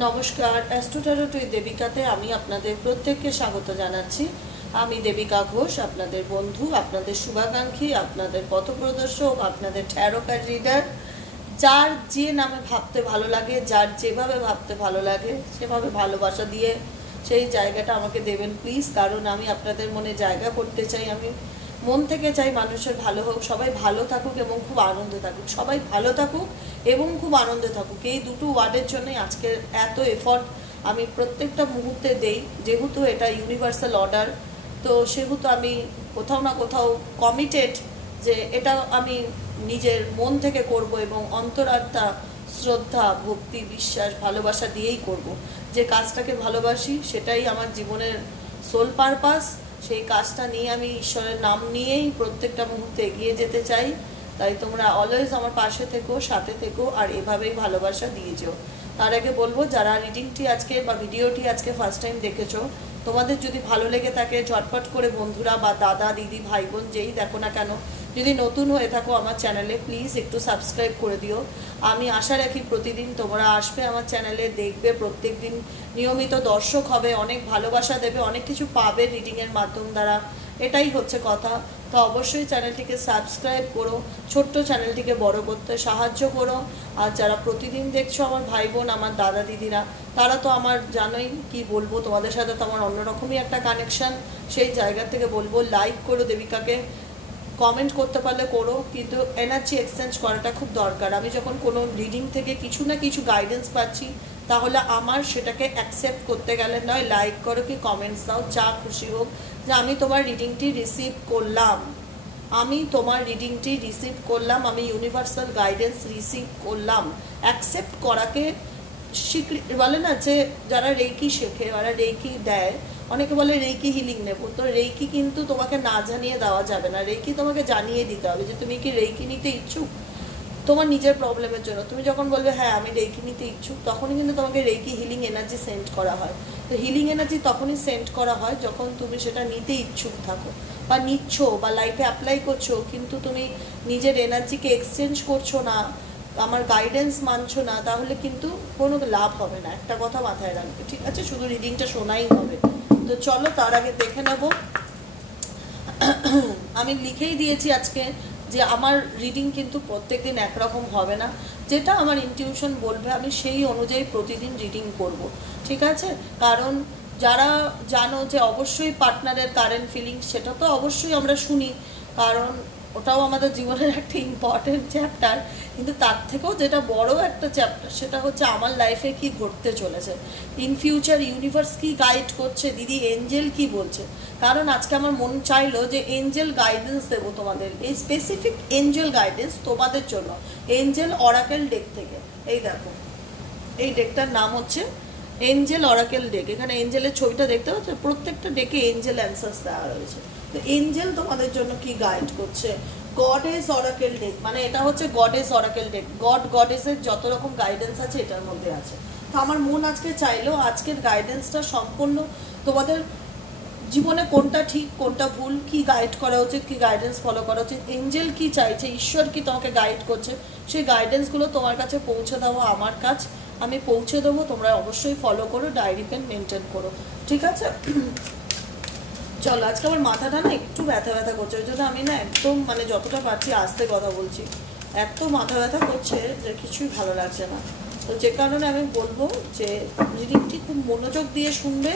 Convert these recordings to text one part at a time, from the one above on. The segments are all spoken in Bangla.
নমস্কার, অ্যাস্ট্রো ট্যারোট উইথ দেবিকাতে আমি আপনাদের প্রত্যেককে স্বাগত জানাচ্ছি। আমি দেবিকা ঘোষ, আপনাদের বন্ধু, আপনাদের শুভাকাঙ্ক্ষী, আপনাদের পথপ্রদর্শক, আপনাদের ট্যারো কার্ড রিডার। যার যে নামে ভাবতে ভালো লাগে, যার যেভাবে ভাবতে ভালো লাগে, সেভাবে ভালোবাসা দিয়ে সেই জায়গাটা আমাকে দেবেন প্লিজ। কারণ আমি আপনাদের মনে জায়গা করতে চাই। আমি মন থেকে চাই মানুষের ভালো হোক, সবাই ভালো থাকুক এবং খুব আনন্দে থাকুক। সবাই ভালো থাকুক এবং খুব আনন্দে থাকুক, এই দুটো ওয়ার্ডের জন্যই আজকের এত এফর্ট আমি প্রত্যেকটা মুহূর্তে দেই। যেহেতু এটা ইউনিভার্সাল অর্ডার, তো সেহেতু আমি কোথাও না কোথাও কমিটেড যে এটা আমি নিজের মন থেকে করব এবং অন্তরাত্মা, শ্রদ্ধা, ভক্তি, বিশ্বাস, ভালোবাসা দিয়েই করব। যে কাজটাকে ভালোবাসি সেটাই আমার জীবনের সোল পারপাস। সেই কাজটা নিয়ে আমি ঈশ্বরের নাম নিয়েই প্রত্যেকটা মুহূর্তে এগিয়ে যেতে চাই। তাই তোমরা অলওয়েজ আমার পাশে থেকো, সাথে থেকো, আর এভাবেই ভালোবাসা দিয়ে যেও। তার আগে বলবো, যারা রিডিংটি আজকে বা ভিডিওটি আজকে ফার্স্ট টাইম দেখেছো, তোমাদের যদি ভালো লেগে থাকে ঝটপট করে বন্ধুরা বা দাদা দিদি ভাই বোন যেই দেখো না কেন, যদি নতুন হয়ে থাকো আমার চ্যানেলে প্লিজ একটু সাবস্ক্রাইব করে দিও। আমি আশা রাখি প্রতিদিন তোমরা আসবে আমার চ্যানেলে, দেখবে, প্রত্যেক দিন নিয়মিত দর্শক হবে, অনেক ভালোবাসা দেবে, অনেক কিছু পাবে রিডিংয়ের মাধ্যম দ্বারা। এটাই হচ্ছে কথা। তো অবশ্যই চ্যানেলটিকে সাবস্ক্রাইব করো, ছোট্ট চ্যানেলটিকে বড় করতে সাহায্য করো। আর যারা প্রতিদিন দেখছো আমার ভাই বোন, আমার দাদা দিদিরা, তারা তো আমার জানোই, কি বলবো, তোমাদের সাথে তো আমার অন্যরকমই একটা কানেকশান। সেই জায়গা থেকে বলবো লাইক করো দেবিকাকে, কমেন্ট করতে পারলে করো, কিন্তু এনার্জি এক্সচেঞ্জ করাটা খুব দরকার। আমি যখন কোনো রিডিং থেকে কিছু না কিছু গাইডেন্স পাচ্ছি, তাহলে আমার সেটাকে অ্যাকসেপ্ট করতে গেলে নয় লাইক করো কি কমেন্টস দাও, যা খুশি হোক, যে আমি তোমার রিডিংটি রিসিভ করলাম, আমি তোমার রিডিংটি রিসিভ করলাম, আমি ইউনিভার্সাল গাইডেন্স রিসিভ করলাম। অ্যাকসেপ্ট করাকে স্বীকৃতি বলে না, যে যারা রেকি শেখে, যারা রেকি দেয়, অনেকে বলে রেকি হিলিং নেবো, তো রেকি কিন্তু তোমাকে না জানিয়ে দেওয়া যাবে না। রেকি তোমাকে জানিয়ে দিতে হবে যে তুমি কি রেকি নিতে ইচ্ছুক তোমার নিজের প্রবলেমের জন্য। তুমি যখন বলবে হ্যাঁ আমি রেকি নিতে ইচ্ছুক, তখনই কিন্তু তোমাকে রেকি হিলিং এনার্জি সেন্ড করা হয়। তো হিলিং এনার্জি তখনই সেন্ড করা হয় যখন তুমি সেটা নিতে ইচ্ছুক থাকো, বা নিচ্ছ, বা লাইফে অ্যাপ্লাই করছো, কিন্তু তুমি নিজের এনার্জিকে এক্সচেঞ্জ করছো না, আমার গাইডেন্স মানছো না, তাহলে কিন্তু কোনো লাভ হবে না। একটা কথা মাথায় রাখবে, ঠিক আছে? শুধু রিডিংটা শোনাই হবে। তো চলো তার আগে দেখে নেব। আমি লিখেই দিয়েছি আজকে যে আমার রিডিং কিন্তু প্রত্যেকদিন একরকম হবে না। যেটা আমার ইনটিউশন বলবে আমি সেই অনুযায়ী প্রতিদিন রিডিং করব, ঠিক আছে? কারণ যারা জানো যে অবশ্যই পার্টনারের কারেন্ট ফিলিংস, সেটা তো অবশ্যই আমরা শুনি, কারণ ওটাও আমাদের জীবনের একটা ইম্পর্টেন্ট চ্যাপ্টার। কিন্তু তার থেকেও যেটা বড় একটা চ্যাপ্টার, সেটা হচ্ছে আমার লাইফে কি ঘটতে চলেছে, ইন ফিউচার ইউনিভার্স কি গাইড করছে, দিদি এঞ্জেল কি বলছে। কারণ আজকে আমার মন চাইলো যে এঞ্জেল গাইডেন্স দেবো তোমাদের, এই স্পেসিফিক এঞ্জেল গাইডেন্স তোমাদের জন্য, এঞ্জেল অরাকেল ডেক থেকে। এই দেখো, এই ডেকটার নাম হচ্ছে এঞ্জেল অরাকেল ডেক। এখানে এঞ্জেলের ছবিটা দেখতে পাচ্ছ, প্রত্যেকটা ডেকে এঞ্জেল অ্যান্সার্স দেওয়া রয়েছে। তো এঞ্জেল তোমাদের জন্য কি গাইড করছে, গডেস অরাকেল ডেক, মানে এটা হচ্ছে গডেস অরাকেল ডেক। গডেসের যত রকম গাইডেন্স আছে এটার মধ্যে আছে। তো আমার মন আজকে চাইলো আজকের গাইডেন্সটা সম্পূর্ণ তোমাদের জীবনে কোনটা ঠিক কোনটা ভুল, কি গাইড করা উচিত, কি গাইডেন্স ফলো করা উচিত, এঞ্জেল কি চাইছে, ঈশ্বর কি তোমাকে গাইড করছে, সেই গাইডেন্সগুলো তোমার কাছে পৌঁছে দেওয়া আমার কাজ। আমি পৌঁছে দেবো, তোমরা অবশ্যই ফলো করো, ডায়েরি পেন মেনটেন করো, ঠিক আছে? চলো, আজকে আমার মাথাটা না একটু ব্যথা ব্যথা করছে, ওই জন্য আমি না একদম মানে যতটা পারছি আস্তে কথা বলছি। এত মাথা ব্যথা করছে যে কিছুই ভালো লাগছে না। তো যে কারণে আমি বলবো যে রিডিংটি খুব মনোযোগ দিয়ে শুনবে,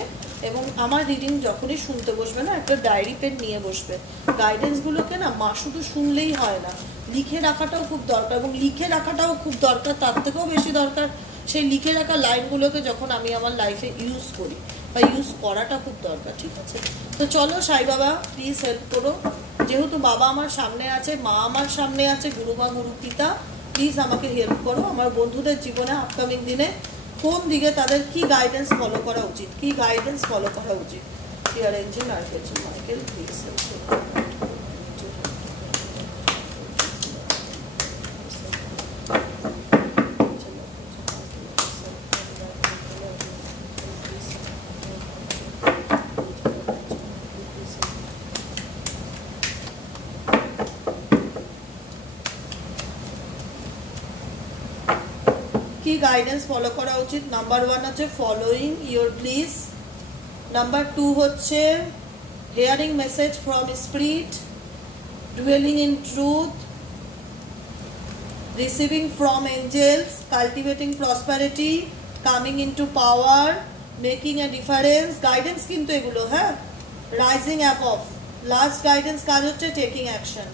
এবং আমার রিডিং যখনই শুনতে বসবে না, একটা ডায়েরি পেন নিয়ে বসবে। গাইডেন্সগুলোকে না শুধু শুনলেই হয় না, লিখে রাখাটাও খুব দরকার, এবং লিখে রাখাটাও খুব দরকার, তার থেকেও বেশি দরকার সেই লিখে রাখা লাইনগুলোকে যখন আমি আমার লাইফে ইউজ করি, বা ইউজ করাটা খুব দরকার, ঠিক আছে? তো চলো, সাই বাবা প্লিজ হেল্প করো। যেহেতু বাবা আমার সামনে আছে, মা আমার সামনে আছে, গুরুমা গুরু পিতা, প্লিজ আমাকে হেল্প করো। আমার বন্ধুদের জীবনে আপকামিং দিনে কোন দিকে তাদের কি গাইডেন্স ফলো করা উচিত, কি গাইডেন্স ফলো করা উচিত। Dear angel archangel Michael, please help করো। কি গাইডেন্স ফলো করা উচিত। নাম্বার 1 হচ্ছে ফলোইং ইয়োর ব্লিস, নাম্বার 2 হচ্ছে hearing message from spirit, dwelling in truth, receiving from angels, cultivating prosperity, coming into power, making a difference. Guidance কিন্তু এগুলো, হ্যাঁ। রাইজিং অ্যাবভ, লাস্ট গাইডেন্স কাজ হচ্ছে টেকিং অ্যাকশন।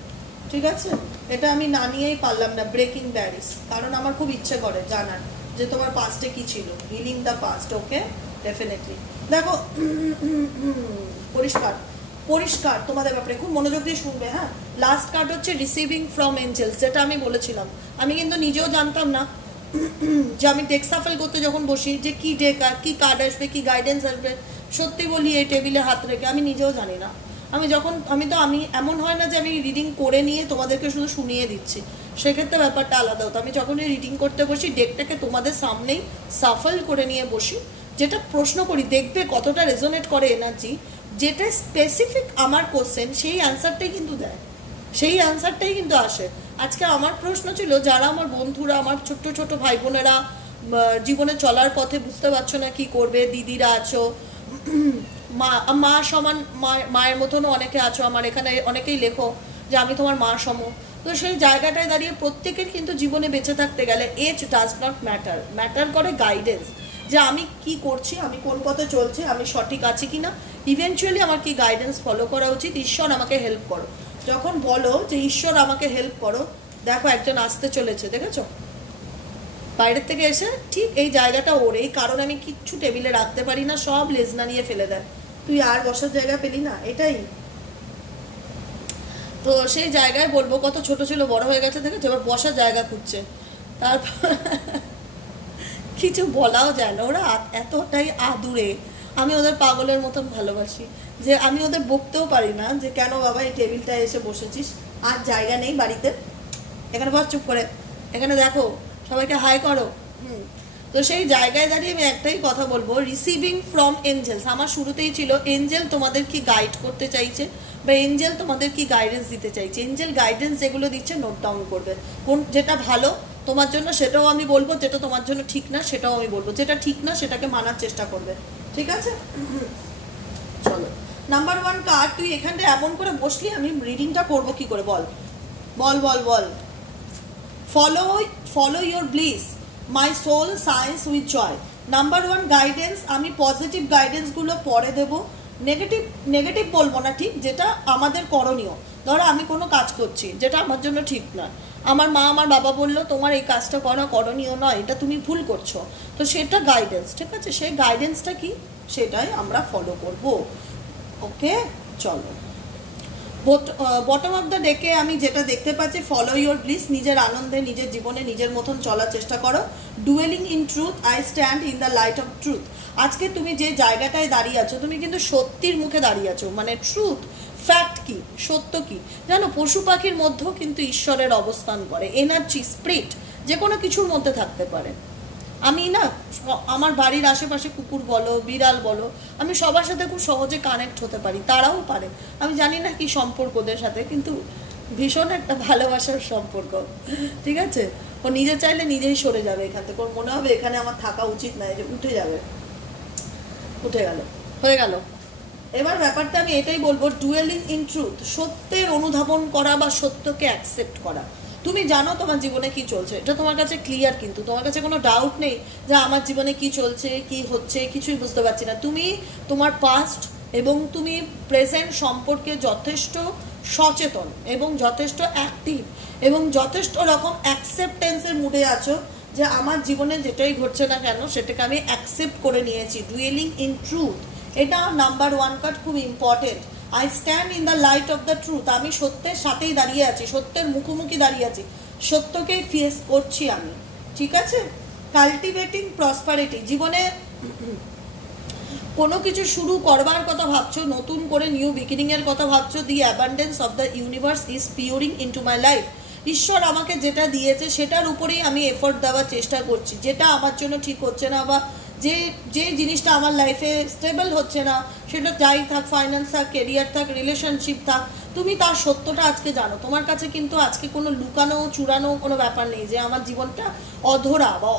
ঠিক আছে, এটা আমি না নিয়েই পারলাম না, ব্রেকিং ব্যারিস, কারণ আমার খুব ইচ্ছে করে জানার যে তোমার পাস্টে কি ছিল, healing the past. Okay, definitely. দেখো, পরিষ্কার পরিষ্কার তোমাদের ব্যাপারে খুব মনোযোগ দিয়ে শুনবে, হ্যাঁ। লাস্ট কার্ড হচ্ছে রিসিভিং ফ্রম এঞ্জেলস, যেটা আমি বলেছিলাম। আমি কিন্তু নিজেও জানতাম না যে আমি ডেক সাফল করতে যখন বসি যে কি ডেক, কি কার্ড আসবে, কি গাইডেন্স আসবে। সত্যি বলি, এই টেবিলে হাত রেখে আমি নিজেও জানি না। আমি এমন হয় না যে আমি রিডিং করে নিয়ে তোমাদেরকে শুধু শুনিয়ে দিচ্ছি, সেক্ষেত্রে ব্যাপারটা আলাদা হতো। আমি যখন রিডিং করতে বসি, ডেকটাকে তোমাদের সামনেই সাফল করে নিয়ে বসি, যেটা প্রশ্ন করি, দেখবে কতটা রেজোনেট করে এনার্জি। যেটা স্পেসিফিক আমার কোশ্চেন, সেই অ্যান্সারটাই কিন্তু দেয়, সেই অ্যান্সারটাই কিন্তু আসে। আজকে আমার প্রশ্ন ছিল, যারা আমার বন্ধুরা, আমার ছোট্ট ছোট ভাই বোনেরা জীবনে চলার পথে বুঝতে পারছো না কি করবে, দিদিরা আছো, মা সমান, মায়ের মতনও অনেকে আছো, আমার এখানে অনেকেই লেখো যে আমি তোমার মা সম। তো সেই জায়গাটায় দাঁড়িয়ে প্রত্যেকের কিন্তু জীবনে বেঁচে থাকতে গেলে age does not matter, matter করে গাইডেন্স, যে আমি কি করছি, আমি কোন পথে চলছি, আমি সঠিক আছি কিনা, ইভেনচুয়ালি আমার কি গাইডেন্স ফলো করা উচিত, ঈশ্বর আমাকে হেল্প করো। যখন বলো যে ঈশ্বর আমাকে হেল্প করো, দেখো একজন আসতে চলেছে, দেখেছো বাইরের থেকে এসে, ঠিক এই জায়গাটা ওর, এই কারণ আমি কিচ্ছু টেবিলে রাখতে পারি না, সব লেজনা নিয়ে ফেলে দেয়, তুই আর বসার জায়গা পেলি না, এটাই। তো সেই জায়গায় বলবো, কত ছোট ছিল বড় হয়ে গেছে, দেখেছো এবার বসার জায়গা খুঁজছে। তারপর কিছু বলাও যায় না, ওরা এতটাই আদুরে, আমি ওদের পাগলের মতন ভালোবাসি, যে আমি ওদের বকতেও পারি না যে কেন বাবা এই টেবিলটায় এসে বসেছিস, আর জায়গা নেই বাড়িতে, এখানে বস চুপ করে, এখানে দেখো সবাইকে হাই করো। তো সেই জায়গায় দাঁড়িয়ে আমি একটাই কথা বলবো, রিসিভিং ফ্রম এঞ্জেলস। আমার শুরুতেই ছিল এঞ্জেল তোমাদের কি গাইড করতে চাইছে, বা এঞ্জেল তোমাদের কি গাইডেন্স দিতে চাইছে। এঞ্জেল গাইডেন্স যেগুলো দিচ্ছে নোট ডাউন করবে, কোন যেটা ভালো তোমার জন্য সেটাও আমি বলবো, যেটা তোমার জন্য ঠিক না সেটাও আমি বলবো, যেটা ঠিক না সেটাকে মানার চেষ্টা করবে। ঠিক আছে, চলো। নাম্বার 1 কার্ড, তুই এখানটা এমন করে বসলি, আমি রিডিংটা করবো কি করে, বল বল বল বল। Follow your bliss, my soul science with joy. Number 1 guidance, আমি পজিটিভ গাইডেন্সগুলো পরে দেবো, নেগেটিভ বলবো না, ঠিক যেটা আমাদের করণীয়। ধরো আমি কোনো কাজ করছি যেটা আমার জন্য ঠিক না, আমার মা আমার বাবা বললো তোমার এই কাজটা করা করণীয় নয়, এটা তুমি ভুল করছো, তো সেটা গাইডেন্স। ঠিক আছে, সেই গাইডেন্সটা কি সেটাই আমরা ফলো করব। ওকে, চলো। বটম অফ দ্য ডেকে আমি যেটা দেখতে পাচ্ছি, ফলো ইয়োর ব্লিস, নিজের আনন্দে নিজের জীবনে নিজের মতন চলার চেষ্টা করো। Duelling in truth, I stand in the light off truth. আজকে তুমি যে জায়গাটায় দাঁড়িয়ে আছো, তুমি কিন্তু সত্যির মুখে দাঁড়িয়ে আছো, মানে ট্রুথ, ফ্যাক্ট কি, সত্য কি জানো। পশু পাখির মধ্যেও কিন্তু ঈশ্বরের অবস্থান করে, এনার্জি, স্পিরিট যে কোনো কিছুর মধ্যে থাকতে পারে। আমি না, আমার বাড়ির আশেপাশে কুকুর বলো, বিড়াল বলো, আমি সবার সাথে খুব সহজে কানেক্ট হতে পারি, তারাও পারে। আমি জানি না কি সম্পর্ক ওদের সাথে, কিন্তু ভীষণ একটা ভালোবাসার সম্পর্ক। ঠিক আছে, ও নিজে চাইলে নিজেই সরে যাবে এখান থেকে, ওর মনে হবে এখানে আমার থাকা উচিত না, যে উঠে যাবে, উঠে গেল, হয়ে গেল। এবার ব্যাপারটা আমি এটাই বলবো, ডুয়েলিং ইন ট্রুথ, সত্যের অনুধাবন করা বা সত্যকে অ্যাকসেপ্ট করা। তুমি জানো তোমার জীবনে কি চলছে, এটা তোমার কাছে ক্লিয়ার, কিন্তু তোমার কাছে কোনো ডাউট নেই যে আমার জীবনে কি চলছে, কি হচ্ছে, কিছুই বুঝতে পারছি না। তুমি তোমার পাস্ট এবং তুমি প্রেজেন্ট সম্পর্কে যথেষ্ট সচেতন এবং যথেষ্ট অ্যাক্টিভ এবং যথেষ্ট রকম অ্যাকসেপ্টেন্সের মুডে আছো, যে আমার জীবনে যেটাই ঘটছে না কেন সেটাকে আমি অ্যাকসেপ্ট করে নিয়েছি। ডুয়েলিং ইন ট্রুথ, এটা নাম্বার 1 কার্ড, খুব important. I stand in the light off the truth, আমি সত্যের সাথেই দাঁড়িয়ে আছি, সত্যের মুখোমুখি দাঁড়িয়ে আছি, সত্যকেই ফেস করছি আমি। ঠিক আছে, কাল্টিভেটিং প্রসপারিটি, জীবনে কোনো কিছু শুরু করবার কথা ভাবছো, নতুন করে নিউ বিগিনিং এর কথা ভাবছো, the abundance of the universe is pouring into my life. ঈশ্বর আমাকে যেটা দিয়েছে সেটার উপরেই আমি এফোর্ট দেওয়ার চেষ্টা করছি। যেটা আমার জন্য ঠিক হচ্ছে না বা যে যে জিনিসটা আমার লাইফে স্টেবল হচ্ছে না, সেটা যাই থাক, ফাইন্যান্স থাক, কেরিয়ার থাক, রিলেশনশিপ থাক, তুমি তার সত্যটা আজকে জানো। তোমার কাছে কিন্তু আজকে কোনো লুকানো চুরানো কোনো ব্যাপার নেই যে আমার জীবনটা অধরা বা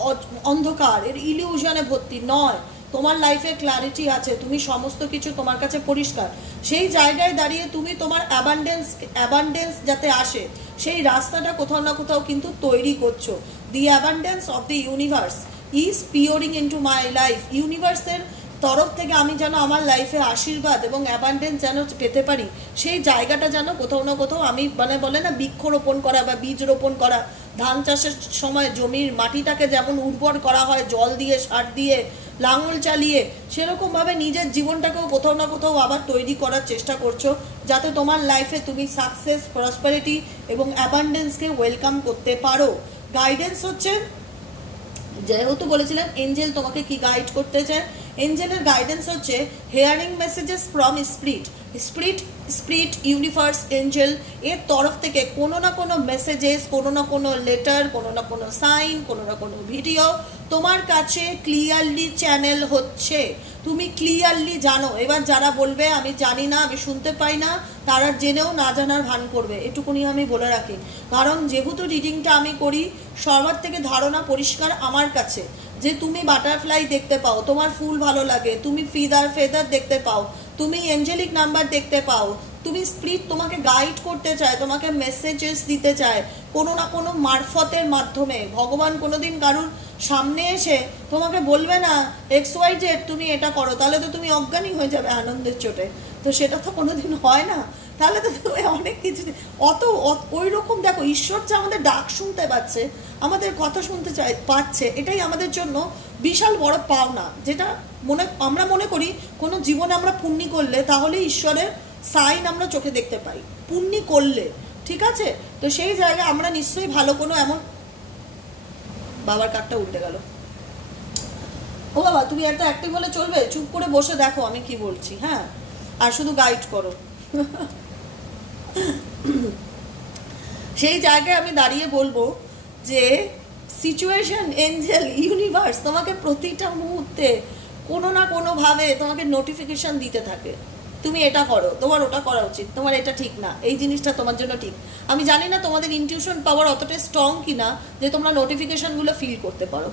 অন্ধকার, এর ইলিউশনে ভর্তি নয়। তোমার লাইফে ক্ল্যারিটি আছে, তুমি সমস্ত কিছু তোমার কাছে পরিষ্কার। সেই জায়গায় দাঁড়িয়ে তুমি তোমার অ্যাবান্ডেন্স যাতে আসে সেই রাস্তাটা কোথাও না কোথাও কিন্তু তৈরি করছো। The abundance of the universe is pouring into my life. ইউনিভার্সের তরফ থেকে আমি যেন আমার লাইফে আশীর্বাদ এবং অ্যাবান্ডেন্স যেন পেতে পারি, সেই জায়গাটা যেন কোথাও না কোথাও আমি বলে না বৃক্ষরোপণ করা বা বীজ রোপণ করা, ধান চাষের সময় জমির মাটিটাকে যেমন উর্বর করা হয় জল দিয়ে, সার দিয়ে, লাঙল চালিয়ে, সেরকমভাবে নিজের জীবনটাকেও কোথাও না কোথাও আবার তৈরি করার চেষ্টা করছো, যাতে তোমার লাইফে তুমি সাকসেস, প্রসপারিটি এবং অ্যাবান্ডেন্সকে ওয়েলকাম করতে পারো। গাইডেন্স হচ্ছে, যেহেতু বলেছিলাম এঞ্জেল তোমাকে কি গাইড করতে চায়, এঞ্জেলের গাইডেন্স হচ্ছে hearing messages from spirit, universe, Angel এর তরফ থেকে কোনো না কোনো মেসেজেস, কোনো না কোনো লেটার, কোনো না কোনো সাইন, কোনো না কোনো ভিডিও তোমার কাছে ক্লিয়ারলি চ্যানেল হচ্ছে। তুমি ক্লিয়ারলি জানো। এবার যারা বলবে আমি জানি না, আমি শুনতে পাই না, তারা জেনেও না জানার ভান করবে, এটুকুনি আমি বলে রাখি। কারণ যেহেতু রিডিংটা আমি করি, সবার থেকে ধারণা পরিষ্কার আমার কাছে যে তুমি বাটারফ্লাই দেখতে পাও, তোমার ফুল ভালো লাগে, তুমি ফেদার দেখতে পাও, তুমি এঞ্জেলিক নাম্বার দেখতে পাও, তুমি স্পিরিট তোমাকে গাইড করতে চায়, তোমাকে মেসেজেস দিতে চায় কোনো না কোনো মারফতের মাধ্যমে। ভগবান কোনোদিন কারুর সামনে এসে তোমাকে বলবে না XYZ তুমি এটা করো, তাহলে তো তুমি অজ্ঞানী হয়ে যাবে আনন্দের চোটে। তো সেটা তো কোনোদিন হয় না। তাহলে তো তুমি অনেক কিছু ওই রকম দেখো, ঈশ্বর যে আমাদের ডাক শুনতে পাচ্ছে, আমাদের কথা শুনতে পাচ্ছে, এটাই আমাদের জন্য বিশাল বড় পাওনা। যেটা আমরা মনে করি কোনো জীবনে আমরা পুণ্যি করলে তাহলে ঈশ্বরের সাইন আমরা চোখে দেখতে পাই, পুণ্যি করলে, ঠিক আছে? তো সেই জায়গায় আমরা নিশ্চয়ই ভালো কোনো এমন, বাবার কার্ডটা উল্টে গেল। ও বাবা, তুমি এত অ্যাক্টিভ হলে চলবে? চুপ করে বসে দেখো আমি কি বলছি, হ্যাঁ, আর শুধু গাইড করো। সেই জায়গায় আমি দাঁড়িয়ে বলবো যে সিচুয়েশন, এঞ্জেল, ইউনিভার্স তোমাকে প্রতিটা মুহূর্তে কোনো না কোনোভাবে তোমাকে নোটিফিকেশন দিতে থাকে, তুমি এটা করো, তোমার ওটা করা উচিত, তোমার এটা ঠিক না, এই জিনিসটা তোমার জন্য ঠিক। আমি জানি না তোমাদের ইনটিউশন পাওয়ার অতটা স্ট্রং কিনা যে তোমরা নোটিফিকেশনগুলো ফিল করতে পারো।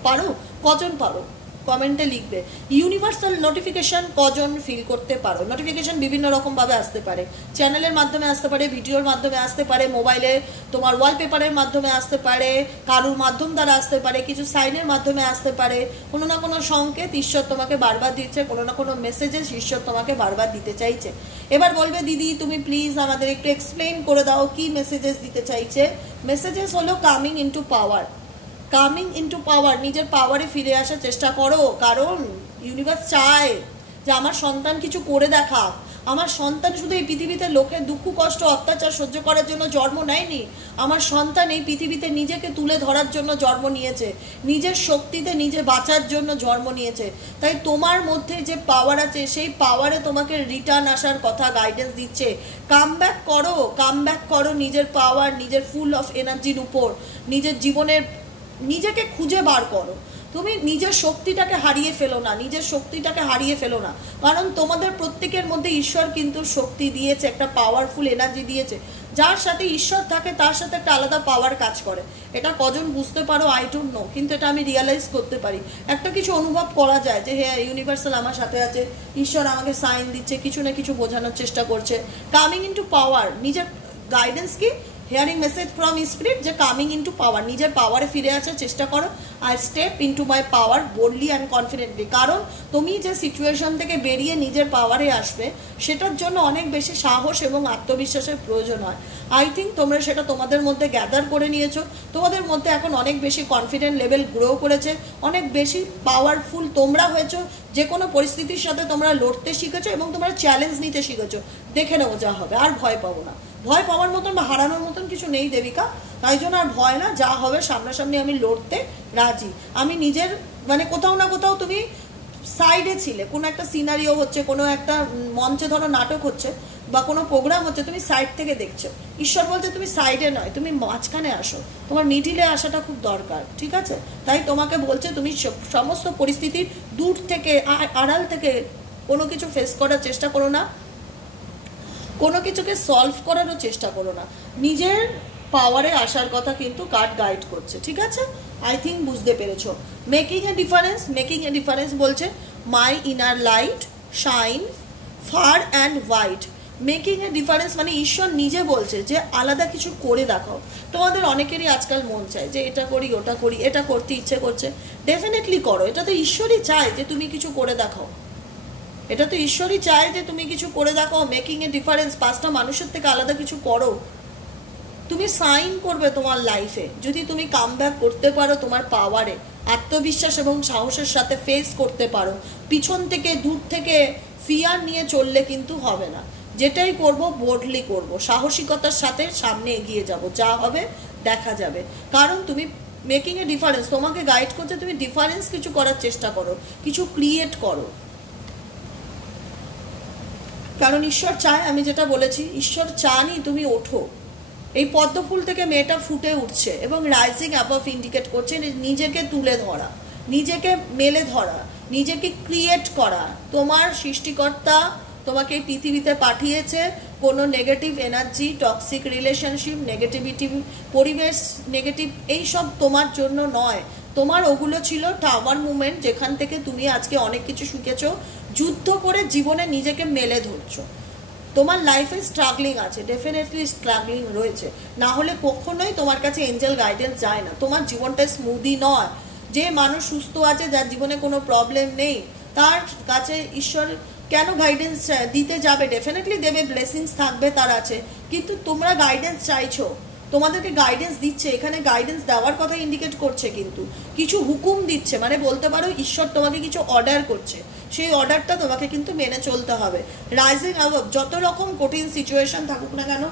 কজন পারো কমেন্টে লিখবে। ইউনিভার্সাল নোটিফিকেশন কজন ফিল করতে পারো? নোটিফিকেশন বিভিন্ন রকমভাবে আসতে পারে, চ্যানেলের মাধ্যমে আসতে পারে, ভিডিওর মাধ্যমে আসতে পারে, মোবাইলে তোমার ওয়ালপেপারের মাধ্যমে আসতে পারে, কারুর মাধ্যম দ্বারা আসতে পারে, কিছু সাইনের মাধ্যমে আসতে পারে। কোনো না কোনো সংকেত ঈশ্বর তোমাকে বারবার দিচ্ছে, কোনো না কোনো মেসেজেস ঈশ্বর তোমাকে বারবার দিতে চাইছে। এবার বলবে দিদি তুমি প্লিজ আমাদের একটু এক্সপ্লেন করে দাও কি মেসেজেস দিতে চাইছে। মেসেজেস হলো কামিং ইনটু পাওয়ার, কামিং ইনটু পাওয়ার, নিজের পাওয়ারে ফিরে আসার চেষ্টা করো। কারণ ইউনিভার্স চায় যে আমার সন্তান কিছু করে দেখা। আমার সন্তান শুধু এই পৃথিবীতে লোকের দুঃখ কষ্ট অত্যাচার সহ্য করার জন্য জন্ম নেয়নি। আমার সন্তান এই পৃথিবীতে নিজেকে তুলে ধরার জন্য জন্ম নিয়েছে, নিজের শক্তিতে নিজে বাঁচার জন্য জন্ম নিয়েছে। তাই তোমার মধ্যে যে পাওয়ার আছে সেই পাওয়ারে তোমাকে রিটার্ন আসার কথা গাইডেন্স দিচ্ছে। কাম ব্যাক করো নিজের পাওয়ার, নিজের ফুল অফ এনার্জির উপর, নিজের জীবনের নিজেকে খুঁজে বার করো। তুমি নিজের শক্তিটাকে হারিয়ে ফেলো না, কারণ তোমাদের প্রত্যেকের মধ্যে ঈশ্বর কিন্তু শক্তি দিয়েছে, একটা পাওয়ারফুল এনার্জি দিয়েছে। যার সাথে ঈশ্বর থাকে তার সাথে একটা আলাদা পাওয়ার কাজ করে। এটা কজন বুঝতে পারো আই ডোন্ট নো, কিন্তু এটা আমি রিয়েলাইজ করতে পারি। একটা কিছু অনুভব করা যায় যে হ্যাঁ ইউনিভার্সাল আমার সাথে আছে, ঈশ্বর আমাকে সাইন দিচ্ছে, কিছু না কিছু বোঝানোর চেষ্টা করছে। কামিং ইনটু পাওয়ার, নিজের গাইডেন্স কি হিয়ারিং মেসেজ ফ্রম স্পিরিট যে কামিং ইনটু পাওয়ার, নিজের পাওয়ারে ফিরে আসার চেষ্টা করো। I step into my power boldly and confidently. কারণ তুমি যে সিচুয়েশন থেকে বেরিয়ে নিজের পাওয়ারে আসবে সেটার জন্য অনেক বেশি সাহস এবং আত্মবিশ্বাসের প্রয়োজন হয়। আই থিঙ্ক তোমরা সেটা তোমাদের মধ্যে গ্যাদার করে নিয়েছো। তোমাদের মধ্যে এখন অনেক বেশি কনফিডেন্ট লেভেল গ্রো করেছে, অনেক বেশি পাওয়ারফুল তোমরা হয়েছো। যে কোনো পরিস্থিতির সাথে তোমরা লড়তে শিখেছো এবং তোমরা চ্যালেঞ্জ নিতে শিখেছো। দেখে নেবো যা হবে, আর ভয় পাবো না। ভয় পাওয়ার মতন বা হারানোর মতন কিছু নেই দেবিকা, তাই জন্য আর ভয় না, যা হবে সামনাসামনি আমি লড়তে রাজি। আমি নিজের কোথাও না কোথাও তুমি সাইডে ছিলে, কোনো একটা সিনারিও হচ্ছে, কোনো একটা মঞ্চে ধরো নাটক হচ্ছে, বা কোনো প্রোগ্রাম হচ্ছে, তুমি সাইড থেকে দেখছো। ঈশ্বর বলছে তুমি সাইডে নয়, তুমি মাঝখানে আসো, তোমার মিডিলে আসাটা খুব দরকার, ঠিক আছে? তাই তোমাকে বলছে তুমি সমস্ত পরিস্থিতির দূর থেকে, আড়াল থেকে কোনো কিছু ফেস করার চেষ্টা করো না, কোনো কিছুকে সলভ করারও চেষ্টা করো না, নিজের পাওয়ারে আসার কথা কিন্তু কার্ড গাইড করছে, ঠিক আছে? আই থিঙ্ক বুঝতে পেরেছো। Making a difference, making a difference বলছে my inner light shine far and white. Making a difference মানে ঈশ্বর নিজে বলছে যে আলাদা কিছু করে দেখাও। তোমাদের অনেকেরই আজকাল মন চায় যে এটা করি ওটা করি, এটা করতে ইচ্ছে করছে, ডেফিনেটলি করো, এটা তো ঈশ্বরই চায় যে তুমি কিছু করে দেখাও, এটা তো ঈশ্বরই চায় যে তুমি কিছু করে দেখাও। মেকিং এ ডিফারেন্স, পাঁচটা মানুষের থেকে আলাদা কিছু করো, তুমি সাইন করবে তোমার লাইফে যদি তুমি কামব্যাক করতে পারো তোমার পাওয়ারে, আত্মবিশ্বাস এবং সাহসের সাথে ফেস করতে পারো। পিছন থেকে দূর থেকে ফিয়ার নিয়ে চললে কিন্তু হবে না, যেটাই করব বোল্ডলি করব, সাহসিকতার সাথে সামনে এগিয়ে যাব, যা হবে দেখা যাবে। কারণ তুমি মেকিং এ ডিফারেন্স, তোমাকে গাইড করছে তুমি ডিফারেন্স কিছু করার চেষ্টা করো, কিছু ক্রিয়েট করো। কারণ ঈশ্বর চায়, আমি যেটা বলেছি, ঈশ্বর চানই তুমি ওঠো। এই পদ্ম ফুল থেকে মেয়েটা ফুটে উঠছে এবং রাইজিং অ্যাবভ ইন্ডিকেট করছে নিজেকে তুলে ধরা, নিজেকে মেলে ধরা, নিজেকে ক্রিয়েট করা। তোমার সৃষ্টিকর্তা তোমাকে এই পৃথিবীতে পাঠিয়েছে কোনো negative energy, toxic relationship, negativity, পরিবেশ নেগেটিভ, এইসব তোমার জন্য নয়। তোমার ওগুলো ছিল টাওয়ার মুভমেন্ট, যেখান থেকে তুমি আজকে অনেক কিছু শিখেছো, যুদ্ধ করে জীবনে নিজেকে মেলে ধরছো। তোমার লাইফে স্ট্রাগলিং আছে, ডেফিনেটলি স্ট্রাগলিং রয়েছে, না হলে কখনোই তোমার কাছে এঞ্জেল গাইডেন্স যায় না। তোমার জীবনটা স্মুদি নয়। যে মানুষ সুস্থ আছে, যার জীবনে কোনো প্রবলেম নেই, তার কাছে ঈশ্বর কেন গাইডেন্স দিতে যাবে? ডেফিনেটলি দেবে, ব্লেসিংস থাকবে তার আছে, কিন্তু তোমরা গাইডেন্স চাইছো, তোমাদেরকে গাইডেন্স দিচ্ছে, এখানে গাইডেন্স দেওয়ার কথা ইন্ডিকেট করছে, কিন্তু কিছু হুকুম দিচ্ছে, মানে বলতে পারো ঈশ্বর তোমাকে কিছু অর্ডার করছে, সেই অর্ডারটা তোমাকে কিন্তু মেনে চলতে হবে। রাইজিং অ্যাবভ, যত রকম কঠিন সিচুয়েশন থাকুক না কেন,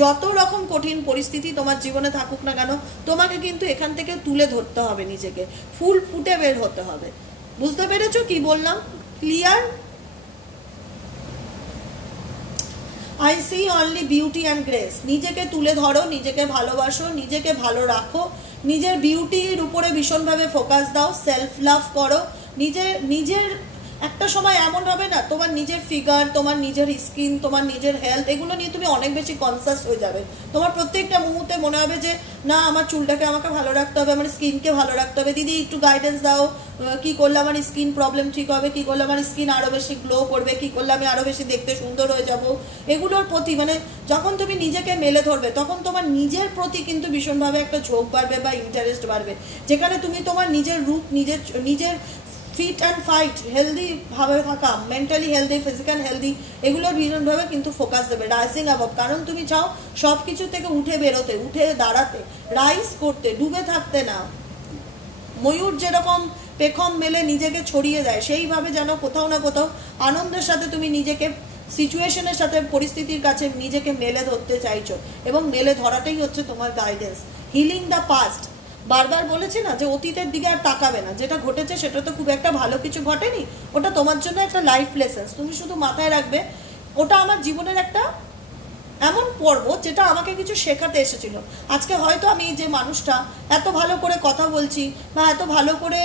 যত রকম কঠিন পরিস্থিতি তোমার জীবনে থাকুক না কেন, তোমাকে কিন্তু এখান থেকে তুলে ধরতে হবে, নিজেকে ফুল ফুটে বের হতে হবে। বুঝতে পেরেছো কি বললাম? Clear? I see only beauty and grace. নিজেকে তুলে ধরো, নিজেকে ভালোবাসো, নিজেকে ভালো রাখো, নিজের বিউটির উপরে ভীষণভাবে ফোকাস দাও, সেলফ লাভ করো। নিজের একটা সময় এমন হবে না, তোমার নিজের ফিগার, তোমার নিজের স্কিন, তোমার নিজের হেলথ, এগুলো নিয়ে তুমি অনেক বেশি কনসাস হয়ে যাবে। তোমার প্রত্যেকটা মুহূর্তে মনে হবে যে না, আমার চুলটাকে আমাকে ভালো রাখতে হবে, আমার স্কিনকে ভালো রাখতে হবে। দিদি একটু গাইডেন্স দাও, কি করলে আমার স্কিন প্রবলেম ঠিক হবে, কি করলে আমার স্কিন আরও বেশি গ্লো করবে, কি করলে আমি আরও বেশি দেখতে সুন্দর হয়ে যাব। এগুলোর প্রতি মানে যখন তুমি নিজেকে মেলে ধরবে, তখন তোমার নিজের প্রতি কিন্তু ভীষণভাবে একটা ঝোঁক বাড়বে বা ইন্টারেস্ট বাড়বে, যেখানে তুমি তোমার নিজের রূপ, নিজের ফিট অ্যান্ড ফাইট, হেলদি ভাবে থাকা, মেন্টালি হেলদি, ফিজিক্যাল হেলদি, এগুলোর ভীষণভাবে কিন্তু ফোকাস দেবে। রাইজিং অ্যাবভ, কারণ তুমি চাও সব কিছু থেকে উঠে বেরোতে, উঠে দাঁড়াতে, রাইজ করতে, ডুবে থাকতে না। ময়ূর যেরকম পেখম মেলে নিজেকে ছড়িয়ে দেয়, সেইভাবে যেন কোথাও না কোথাও আনন্দের সাথে তুমি নিজেকে সিচুয়েশনের সাথে, পরিস্থিতির কাছে নিজেকে মেলে ধরতে চাইছো, এবং মেলে ধরাটাই হচ্ছে তোমার গাইডেন্স। হিলিং দ্য পাস্ট, বারবার বলেছি না যে অতীতের দিকে আর তাকাবে না, যেটা ঘটেছে সেটা তো খুব একটা ভালো কিছু ঘটেনি, ওটা তোমার জন্য একটা লাইফ লেসেন্স। তুমি শুধু মাথায় রাখবে ওটা আমার জীবনের একটা এমন পর্ব যেটা আমাকে কিছু শেখাতে এসেছিল। আজকে হয়তো আমি যে মানুষটা এত ভালো করে কথা বলছি বা এত ভালো করে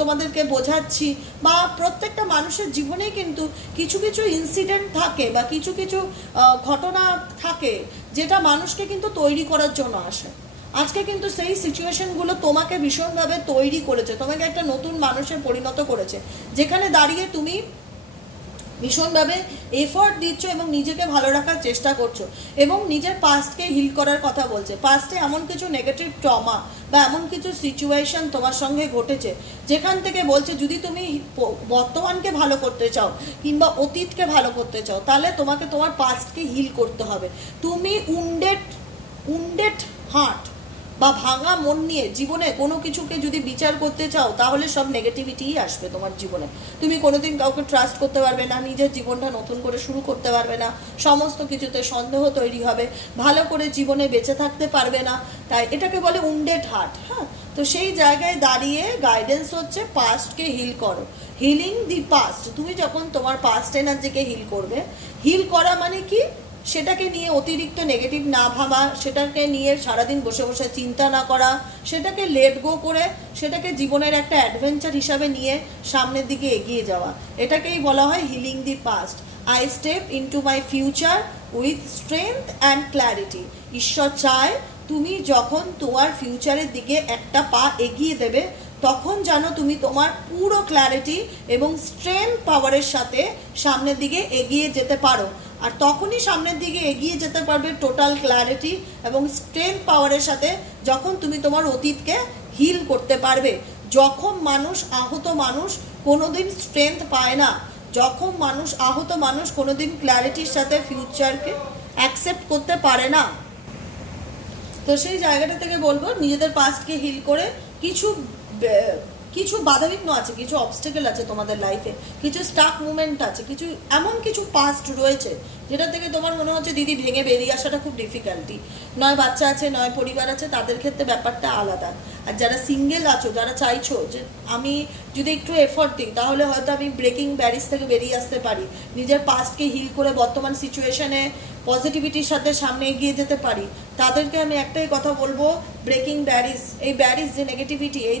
তোমাদেরকে বোঝাচ্ছি, বা প্রত্যেকটা মানুষের জীবনেই কিন্তু কিছু কিছু ইনসিডেন্ট থাকে বা কিছু কিছু ঘটনা থাকে যেটা মানুষকে কিন্তু তৈরি করার জন্য আসে। আজকে কিন্তু সেই সিচুয়েশনগুলো তোমাকে ভীষণভাবে তৈরি করেছে, তোমাকে একটা নতুন মানুষে পরিণত করেছে, যেখানে দাঁড়িয়ে তুমি ভীষণভাবে এফোর্ট দিচ্ছ এবং নিজেকে ভালো রাখার চেষ্টা করছো, এবং নিজের পাস্টকে হিল করার কথা বলছে। পাস্টে এমন কিছু নেগেটিভ ট্রমা বা এমন কিছু সিচুয়েশন তোমার সঙ্গে ঘটেছে, যেখান থেকে বলছে যদি তুমি বর্তমানকে ভালো করতে চাও কিংবা অতীতকে ভালো করতে চাও, তাহলে তোমাকে তোমার পাস্টকে হিল করতে হবে। তুমি উন্ডেড হার্ট বা ভাঙা মন নিয়ে জীবনে কোনো কিছুকে যদি বিচার করতে চাও, তাহলে সব নেগেটিভিটিই আসবে তোমার জীবনে। তুমি কোনোদিন কাউকে ট্রাস্ট করতে পারবে না, নিজের জীবনটা নতুন করে শুরু করতে পারবে না, সমস্ত কিছুতে সন্দেহ তৈরি হবে, ভালো করে জীবনে বেঁচে থাকতে পারবে না। তাই এটাকে বলে উন্ডেড হার্ট। হ্যাঁ, তো সেই জায়গায় দাঁড়িয়ে গাইডেন্স হচ্ছে পাস্টকে হিল করো, হিলিং দি পাস্ট। তুমি যখন তোমার পাস্ট এনার্জিকে হিল করবে, হিল করা মানে কি, সেটাকে নিয়ে অতিরিক্ত নেগেটিভ না ভাবা, সেটাকে নিয়ে সারাদিন বসে বসে চিন্তা না করা, সেটাকে লেট গো করে সেটাকে জীবনের একটা অ্যাডভেঞ্চার হিসাবে নিয়ে সামনের দিকে এগিয়ে যাওয়া, এটাকেই বলা হয় healing the past. I step into my future with strength and clarity. ঈশ্বর চায় তুমি যখন তোমার ফিউচারের দিকে একটা পা এগিয়ে দেবে, তখন জানো তুমি তোমার পুরো ক্ল্যারিটি এবং স্ট্রেংথ পাওয়ারের সাথে সামনের দিকে এগিয়ে যেতে পারো। আর তখনই সামনের দিকে এগিয়ে যেতে পারবে টোটাল ক্ল্যারিটি এবং স্ট্রেংথ পাওয়ারের সাথে, যখন তুমি তোমার অতীতকে হিল করতে পারবে। যখন আহত মানুষ কোনোদিন স্ট্রেংথ পায় না, যখন আহত মানুষ কোনোদিন ক্ল্যারিটির সাথে ফিউচারকে অ্যাকসেপ্ট করতে পারে না। তো সেই জায়গাটা থেকে বলবো নিজেদের পাস্টকে হিল করে, কিছু বাধাবিঘ্ন আছে, কিছু অবস্টেকেল আছে তোমাদের লাইফে, কিছু স্টাক মুভমেন্ট আছে, কিছু এমন কিছু পাস্ট রয়েছে যেটা থেকে তোমার মনে হচ্ছে দিদি ভেঙে বেরিয়ে আসাটা খুব ডিফিকাল্টি। নয় বাচ্চা আছে, নয় পরিবার আছে, তাদের ক্ষেত্রে ব্যাপারটা আলাদা। আর যারা সিঙ্গেল আছো, যারা চাইছো যে আমি যদি একটু এফর্ট দিই তাহলে হয়তো আমি ব্রেকিং ব্যারিজ থেকে বেরিয়ে আসতে পারি, নিজের পাস্টকে হিল করে বর্তমান সিচুয়েশনে পজিটিভিটির সাথে সামনে এগিয়ে যেতে পারি, তাদেরকে আমি একটাই কথা বলবো, ব্রেকিং ব্যারিজ, এই ব্যারিজ যে নেগেটিভিটি, এই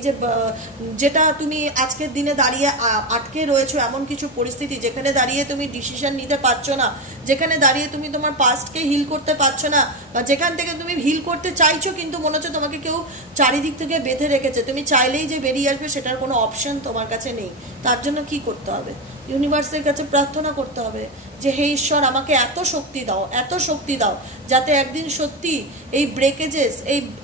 যেটা তুমি আজকের দিনে দাঁড়িয়ে আটকে রয়েছো, এমন কিছু পরিস্থিতি যেখানে দাঁড়িয়ে তুমি ডিসিশন নিতে পারছো না, যেখানে দাঁড়িয়ে তুমি তোমার পাস্টকে হিল করতে পারছো না, বা যেখান থেকে তুমি হিল করতে চাইছো কিন্তু মনে হচ্ছে তোমাকে কেউ চারিদিক থেকে বেঁধে রেখেছে, তুমি চাইলেই যে বেরিয়ে আসবে সেটার কোনো অপশন তোমার কাছে নেই। তার জন্য কি করতে হবে? ইউনিভার্সের কাছে প্রার্থনা করতে হবে যে হে ঈশ্বর, আমাকে এত শক্তি দাও যাতে একদিন সত্যি এই ব্রেকেজেস,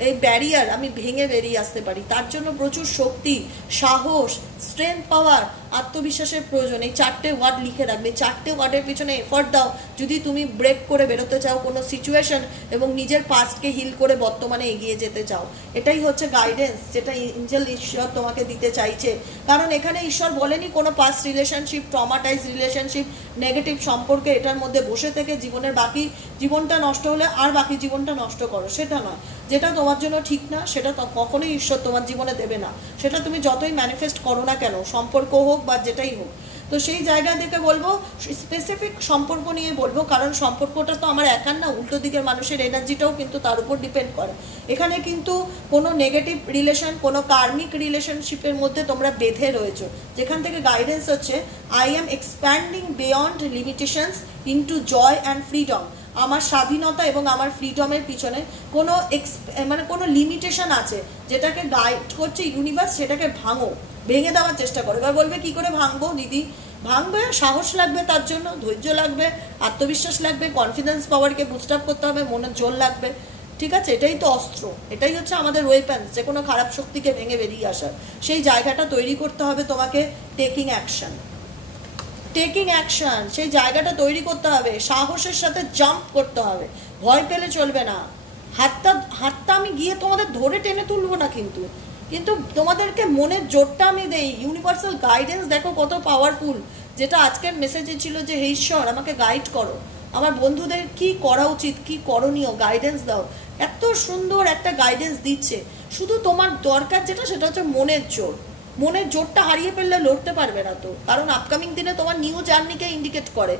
এই ব্যারিয়ার আমি ভেঙে বেরিয়ে আসতে পারি। তার জন্য প্রচুর শক্তি, সাহস, স্ট্রেংথ পাওয়ার, আত্মবিশ্বাসের প্রয়োজন। এই 4টে ওয়ার্ড লিখে রাখবে, 4টে ওয়ার্ডের পিছনে এফর্ট দাও যদি তুমি ব্রেক করে বেরোতে চাও কোনো সিচুয়েশন এবং নিজের পাস্টকে হিল করে বর্তমানে এগিয়ে যেতে চাও। এটাই হচ্ছে গাইডেন্স যেটা এঞ্জেল ঈশ্বর তোমাকে দিতে চাইছে। কারণ এখানে ঈশ্বর বলেনি কোনো past relationship, traumatise relationship, negative সম্পর্কে এটার মধ্যে বসে থেকে জীবনটা নষ্ট হলে আর বাকি জীবনটা নষ্ট করো, সেটা নয়। যেটা তোমার জন্য ঠিক না সেটা কখনোই ঈশ্বর তোমার জীবনে দেবে না, সেটা তুমি যতই ম্যানিফেস্ট করো না কেন, সম্পর্ক হোক বা যেটাই হোক। তো সেই জায়গা থেকে বলবো, স্পেসিফিক সম্পর্ক নিয়ে বলবো, কারণ সম্পর্কটা তো আমার একার না, উল্টো দিকের মানুষের এনার্জিটাও কিন্তু তার উপর ডিপেন্ড করে। এখানে কিন্তু কোনো নেগেটিভ রিলেশন, কোনো কার্মিক রিলেশনশিপের মধ্যে তোমরা বেঁধে রয়েছো, যেখান থেকে গাইডেন্স হচ্ছে I am expanding beyond limitations into joy and freedom. আমার স্বাধীনতা এবং আমার ফ্রিডমের পিছনে কোনো লিমিটেশন আছে যেটাকে গাইড করছে ইউনিভার্স, সেটাকে ভেঙে দেওয়ার চেষ্টা করো। এবার বলবে কি করে ভাঙবো দিদি? ভাঙবে, সাহস লাগবে, তার জন্য ধৈর্য লাগবে, আত্মবিশ্বাস লাগবে, কনফিডেন্স পাওয়ারকে বুস্ট আপ করতে হবে, মনের জোর লাগবে। ঠিক আছে, এটাই তো অস্ত্র, এটাই হচ্ছে আমাদের ওয়েপন, যে কোনো খারাপ শক্তিকে ভেঙে বেরিয়ে আসার। সেই জায়গাটা তৈরি করতে হবে তোমাকে, টেকিং অ্যাকশন, সেই জায়গাটা তৈরি করতে হবে, সাহসের সাথে জাম্প করতে হবে, ভয় পেলে চলবে না। হাতটা আমি গিয়ে তোমাদের ধরে টেনে তুলবো না, কিন্তু তোমাদেরকে মনের জোরটা আমি দেই। ইউনিভার্সাল গাইডেন্স দেখো কত পাওয়ারফুল, যেটা আজকের মেসেজে ছিল যে হে ঈশ্বর আমাকে গাইড করো, আমার বন্ধুদের কি করা উচিত, কি করণীয়, গাইডেন্স দাও। এত সুন্দর একটা গাইডেন্স দিচ্ছে। শুধু তোমার দরকার যেটা, সেটা হচ্ছে মনের জোরটা হারিয়ে ফেললে লড়তে পারবে না তো। কারণ আপকামিং দিনে তোমার নিউ জার্নিকে ইন্ডিকেট করে,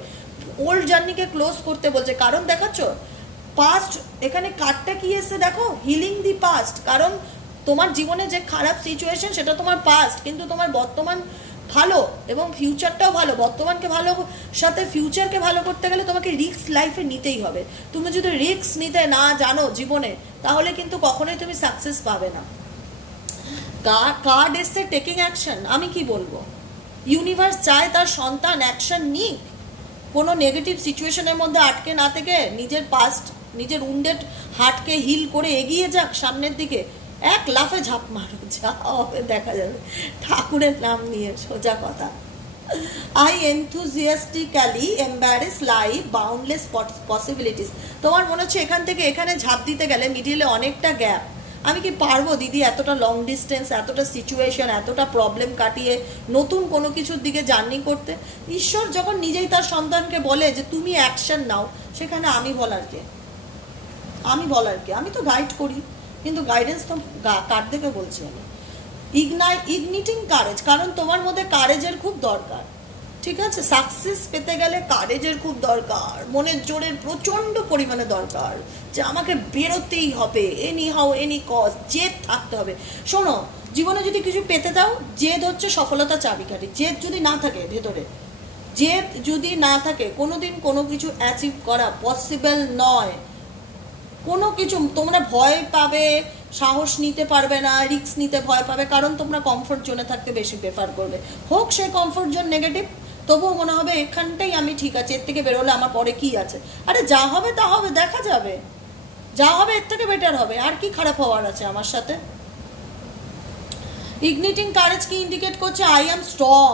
ওল্ড জার্নিকে ক্লোজ করতে বলছে। কারণ দেখাচ্ছ পাস্ট, এখানে কার্ডটা কি এসছে দেখো, হিলিং দি পাস্ট। কারণ তোমার জীবনে যে খারাপ সিচুয়েশন সেটা তোমার পাস্ট, কিন্তু তোমার বর্তমান ভালো এবং ফিউচারটাও ভালো। বর্তমানকে ভালো সাথে ফিউচারকে ভালো করতে গেলে তোমাকে রিস্ক লাইফে নিতেই হবে। তুমি যদি রিস্ক নিতে না জানো জীবনে, তাহলে কিন্তু কখনোই তুমি সাকসেস পাবে না। কার্ড এসছে টেকিং অ্যাকশন। আমি কি বলবো, ইউনিভার্স চায় তার সন্তান অ্যাকশন নিক, কোনো নেগেটিভ সিচুয়েশনের মধ্যে আটকে না থেকে নিজের পাস্ট, নিজের উন্ডেড হার্টকে হিল করে এগিয়ে যাক সামনের দিকে। এক লাফে ঝাঁপ মারো, যা হবে দেখা যাবে, ঠাকুরের নাম নিয়ে, সোজা কথা। I enthusiastically embrace life boundless possibilities. তোমার মনে হচ্ছে এখান থেকে এখানে ঝাঁপ দিতে গেলে মিডিলে অনেকটা গ্যাপ, আমি কি পারবো দিদি এতটা লং ডিস্টেন্স, এতটা সিচুয়েশন, এতটা প্রবলেম কাটিয়ে নতুন কোনো কিছুর দিকে জার্নি করতে? ঈশ্বর যখন নিজেই তার সন্তানকে বলে যে তুমি অ্যাকশন নাও, সেখানে আমি বলার কে? আমি তো গাইড করি। কিন্তু গাইডেন্স তো কার থেকে বলছি আমি, ইগনিটিং কারেজ, কারণ তোমার মধ্যে কারেজের খুব দরকার, ঠিক আছে? সাকসেস পেতে গেলে কারেজের খুব দরকার, মনের জোরের প্রচণ্ড পরিমাণে দরকার, যে আমাকে বেরোতেই হবে, এনি হাউ এনি কস্ট, জেদ থাকতে হবে। শোনো, জীবনে যদি কিছু পেতে দাও, জেদ হচ্ছে সফলতা চাবিকাঠি। জেদ যদি না থাকে ভেতরে, জেদ যদি না থাকে, কোনোদিন কোনো কিছু অ্যাচিভ করা পসিবল নয়। কোনো কিছু তোমরা ভয় পাবে, সাহস নিতে পারবে না, রিস্ক নিতে ভয় পাবে, কারণ তোমরা কমফোর্ট জোনে থাকতে বেশি প্রেফার করবে। হোক সেই কমফোর্ট জোন নেগেটিভ, তবুও মনে হবে এখানটাই আমি ঠিক আছে, এর থেকে বেরোলে আমার পরে কি আছে। আরে যা হবে তা হবে, দেখা যাবে, যা হবে এর থেকে বেটার হবে, আর কি খারাপ হওয়ার আছে আমার সাথে। ইগনিটিং কারেজ কি ইন্ডিকেট করছে? I am strong,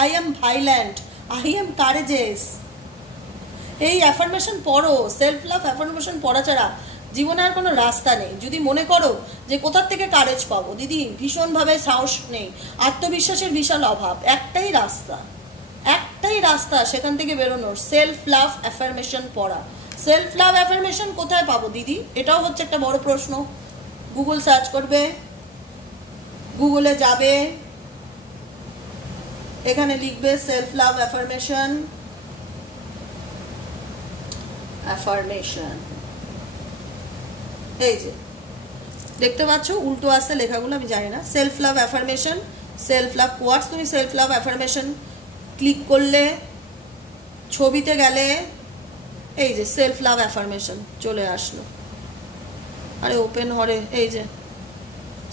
I am valiant, I am কারেজেস। এই অ্যাফার্মেশন পড়ো, সেলফ লাভ অ্যাফার্মেশন পড়া ছাড়া জীবনে আর কোনো রাস্তা নেই। যদি মনে করো যে কোথার থেকে কারেজ পাবো, দিদি ভীষণভাবে সাহস নেই, আত্মবিশ্বাসের বিশাল অভাব, একটাই রাস্তা সেখান থেকে বেরোনোর, সেলফ লাভ অ্যাফার্মেশন পড়া। সেলফ লাভ অ্যাফার্মেশন কোথায় পাবো দিদি? এটাও হচ্ছে একটা বড় প্রশ্ন। গুগল সার্চ করবে, গুগলে যাবে, এখানে লিখবে সেলফ লাভ অ্যাফার্মেশন, এই যে দেখতে পাচ্ছ উল্টো আসছে লেখাগুলো, আমি জানি না। Self love affirmation, self love quartz, তুমি সেলফ লাভ অ্যাফার্মেশন ক্লিক করলে, ছবিতে গেলে এই যে সেলফ লাভ অ্যাফার্মেশন চলে আসলো। আরে ওপেন হরে, এই যে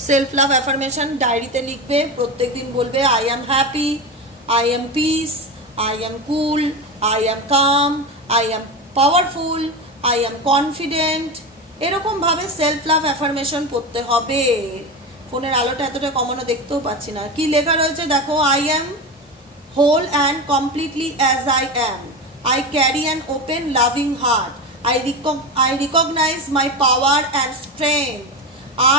সেলফ লাভ অ্যাফার্মেশন ডায়েরিতে লিখবে, প্রত্যেক দিন বলবে I am happy, I am peace, I am cool, I am calm, I am powerful, I am confident. এরকমভাবে সেলফ লাভ অ্যাফার্মেশন পড়তে হবে। ফোনের আলোটা এতটা কমানো, দেখতেও পাচ্ছি না কি লেখা রয়েছে দেখো। I am whole and completely as I am, I carry an open loving heart, I recognize my power and strength,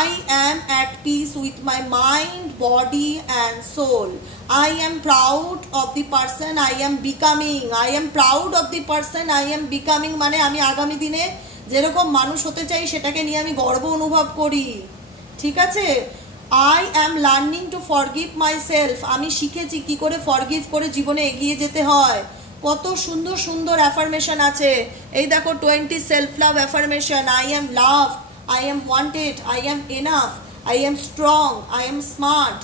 I am at peace with my mind, body and soul, I am proud of the person I am becoming, I am proud of the person I am becoming, মানে আমি আগামী দিনে যেরকম মানুষ হতে চাই সেটাকে নিয়ে আমি গর্ব অনুভব করি, ঠিক আছে? I am learning to forgive myself, আমি শিখেছি কি করে ফরগিভ করে জীবনে এগিয়ে যেতে হয়। কত সুন্দর সুন্দর অ্যাফার্মেশন আছে। এই দেখো 20 self love affirmation. I am love, I am wanted, I am enough, I am strong, I am smart,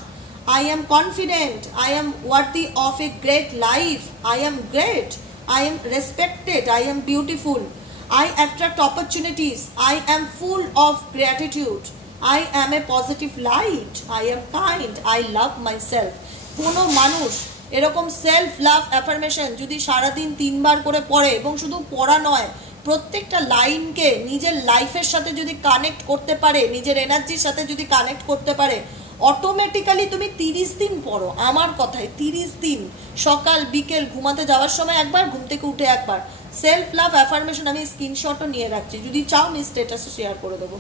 I am confident, I am worthy of a great life, I am great, I am respected, I am beautiful, I attract opportunities, I am full of gratitude, I am a positive light, I am kind, I love myself। কোনো মানুষ এরকম সেলফ লাভ অ্যাফার্মেশন যদি সারাদিন 3 বার করে পড়ে, এবং শুধু পড়া নয়, প্রত্যেকটা লাইনকে নিজের লাইফের সাথে যদি কানেক্ট করতে পারে, নিজের এনার্জির সাথে যদি কানেক্ট করতে পারে, অটোমেটিক্যালি তুমি 30 দিন পড়ো, আমার কথায় 30 দিন, সকাল বিকেল, ঘুমাতে যাওয়ার সময় একবার, ঘুম থেকে উঠে একবার সেলফ লাভ অ্যাফার্মেশন। আমি স্ক্রিনশটও নিয়ে রাখছি, যদি চাও আমি স্ট্যাটাসে শেয়ার করে দেবো,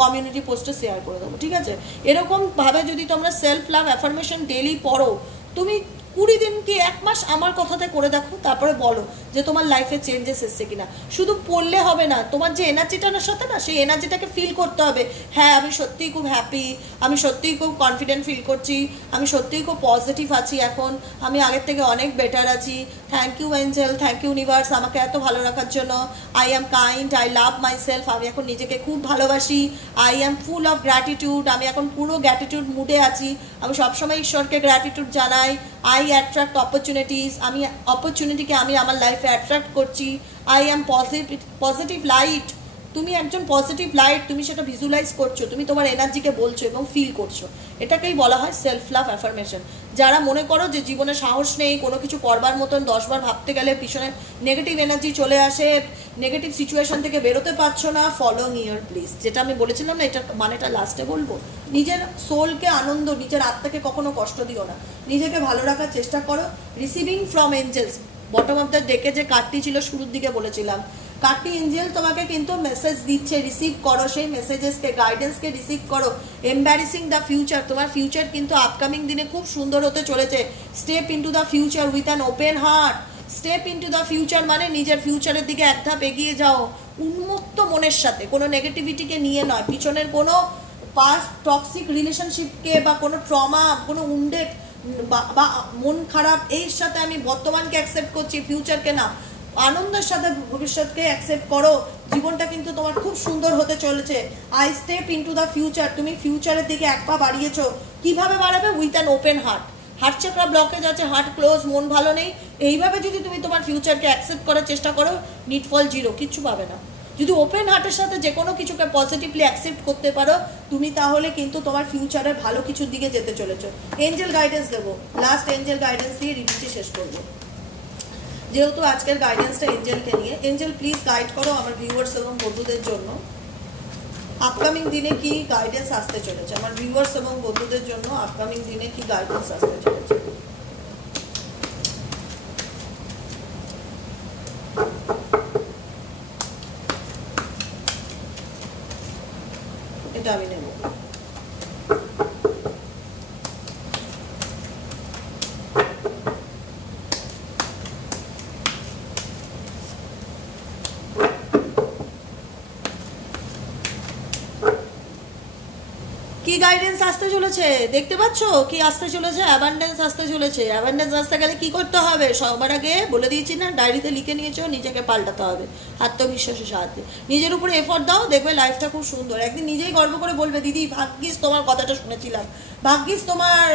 কমিউনিটি পোস্টে শেয়ার করে দেবো, ঠিক আছে? এরকমভাবে যদি তোমরা সেলফ লাভ অ্যাফার্মেশন ডেইলি পড়ো, তুমি 20 দিন কি 1 মাস আমার কথাতে করে দেখো, তারপরে বলো যে তোমার লাইফে চেঞ্জেস এসছে কিনা। শুধু পড়লে হবে না, তোমার যে এনার্জিটার সাথে না, সেই এনার্জিটাকে ফিল করতে হবে। হ্যাঁ, আমি সত্যিই খুব হ্যাপি, আমি সত্যিই খুব কনফিডেন্ট ফিল করছি, আমি সত্যিই খুব পজিটিভ আছি, এখন আমি আগের থেকে অনেক বেটার আছি, thank you angel, thank you universe আমাকে এত ভালো রাখার জন্য, I am kind, I love my self, আমি এখন নিজেকে খুব ভালোবাসি, I am full of gratitude, আমি এখন পুরো গ্র্যাটিটিউড মুডে আছি, আমি সবসময় ঈশ্বরকে গ্র্যাটিটিউড জানাই, আই অ্যাট্রাক্ট অপরচুনিটিস, আমি অপরচুনিটিকে আমি আমার লাইফে অ্যাট্রাক্ট করছি, আই অ্যাম পজিটিভ লাইট, তুমি একজন পজিটিভ লাইট, তুমি সেটা ভিজুয়ালাইজ করছো, তুমি তোমার এনার্জিকে বলছো এবং ফিল করছো, এটাকেই বলা হয় সেলফ লাভ অ্যাফার্মেশন। যারা মনে করো যে জীবনে সাহস নেই, কোনো কিছু করবার মতন 10 বার ভাবতে গেলে পিছনে নেগেটিভ এনার্জি চলে আসে, নেগেটিভ সিচুয়েশন থেকে বেরোতে পারছো না, ফলোইং ইয়ার প্লিজ, যেটা আমি বলেছিলাম না, এটা মানেটা লাস্টে বলবো। নিজের সোলকে আনন্দ, নিজের আত্মাকে কখনো কষ্ট দিও না, নিজেকে ভালো রাখার চেষ্টা করো। Receiving from angels, bottom of the deck যে কার্ডটি ছিল শুরুর দিকে বলেছিলাম, কার্ডটি এঞ্জেল তোমাকে কিন্তু মেসেজ দিচ্ছে, রিসিভ করো সেই মেসেজেসকে, গাইডেন্সকে রিসিভ করো। এম্বারেসিং দ্য ফিউচার, তোমার ফিউচার কিন্তু আপকামিং দিনে খুব সুন্দর হতে চলেছে। Step into the future with an open heart, step into the future মানে নিজের ফিউচারের দিকে এক ধাপ এগিয়ে যাও, উন্মুক্ত মনের সাথে, কোনো নেগেটিভিটিকে নিয়ে নয়, পিছনের কোনো পাস্ট টক্সিক রিলেশনশিপকে বা কোনো ট্রমা, কোনো উন্ডেড বা মন খারাপ এর সাথে আমি বর্তমানকে অ্যাকসেপ্ট করছি, ফিউচারকে না। আনন্দের সাথে ভবিষ্যৎকে অ্যাকসেপ্ট করো, জীবনটা কিন্তু তোমার খুব সুন্দর হতে চলেছে। I step into the future, তুমি ফিউচারের দিকে এক পা বাড়িয়েছো। কিভাবে বাড়াবে? With an open heart. Heart চাকরা blockage আছে, হার্ট ক্লোজ, মন ভালো নেই, এইভাবে যদি তুমি তোমার ফিউচারকে অ্যাকসেপ্ট করার চেষ্টা করো, নিটফল জিরো, কিচ্ছু পাবে না। যদি ওপেন হার্টের সাথে যে কোনো কিছুকে পজিটিভলি অ্যাকসেপ্ট করতে পারো তুমি, তাহলে কিন্তু তোমার ফিউচারের ভালো কিছুর দিকে যেতে চলেছো। এঞ্জেল গাইডেন্স দেবো, লাস্ট এঞ্জেল গাইডেন্স দিয়ে রিডিংটি শেষ করবো, যেহেতু আজকের গাইডেন্সটা এঞ্জেলকে নিয়ে। এঞ্জেল প্লিজ গাইড করো আমার ভিউয়ার্স এবং বন্ধুদের জন্য আপকামিং দিনে কি গাইডেন্স আসতে চলেছে, আমার ভিউয়ার্স এবং বন্ধুদের জন্য আপকামিং দিনে কি গাইডেন্স আসতে চলেছে। এটা আমি নেব। কি গাইডেন্স আসতে চলেছে দেখতে পাচ্ছ? কি আসতে চলেছে? অ্যাবান্ডেন্স আসতে চলেছে। অ্যাবান্ডেন্স আসতে গেলে কি করতে হবে? সবার আগে বলে দিয়েছি না, ডায়েরিতে লিখে নিয়েছো, নিজেকে পাল্টাতে হবে আত্মবিশ্বাসের সাহায্যে। নিজের উপরে এফোর্ট দাও, দেখবে লাইফটা খুব সুন্দর। একদিন নিজেই গর্ব করে বলবে, দিদি ভাগ্যিস তোমার কথাটা শুনেছিলাম, ভাগ্যিস তোমার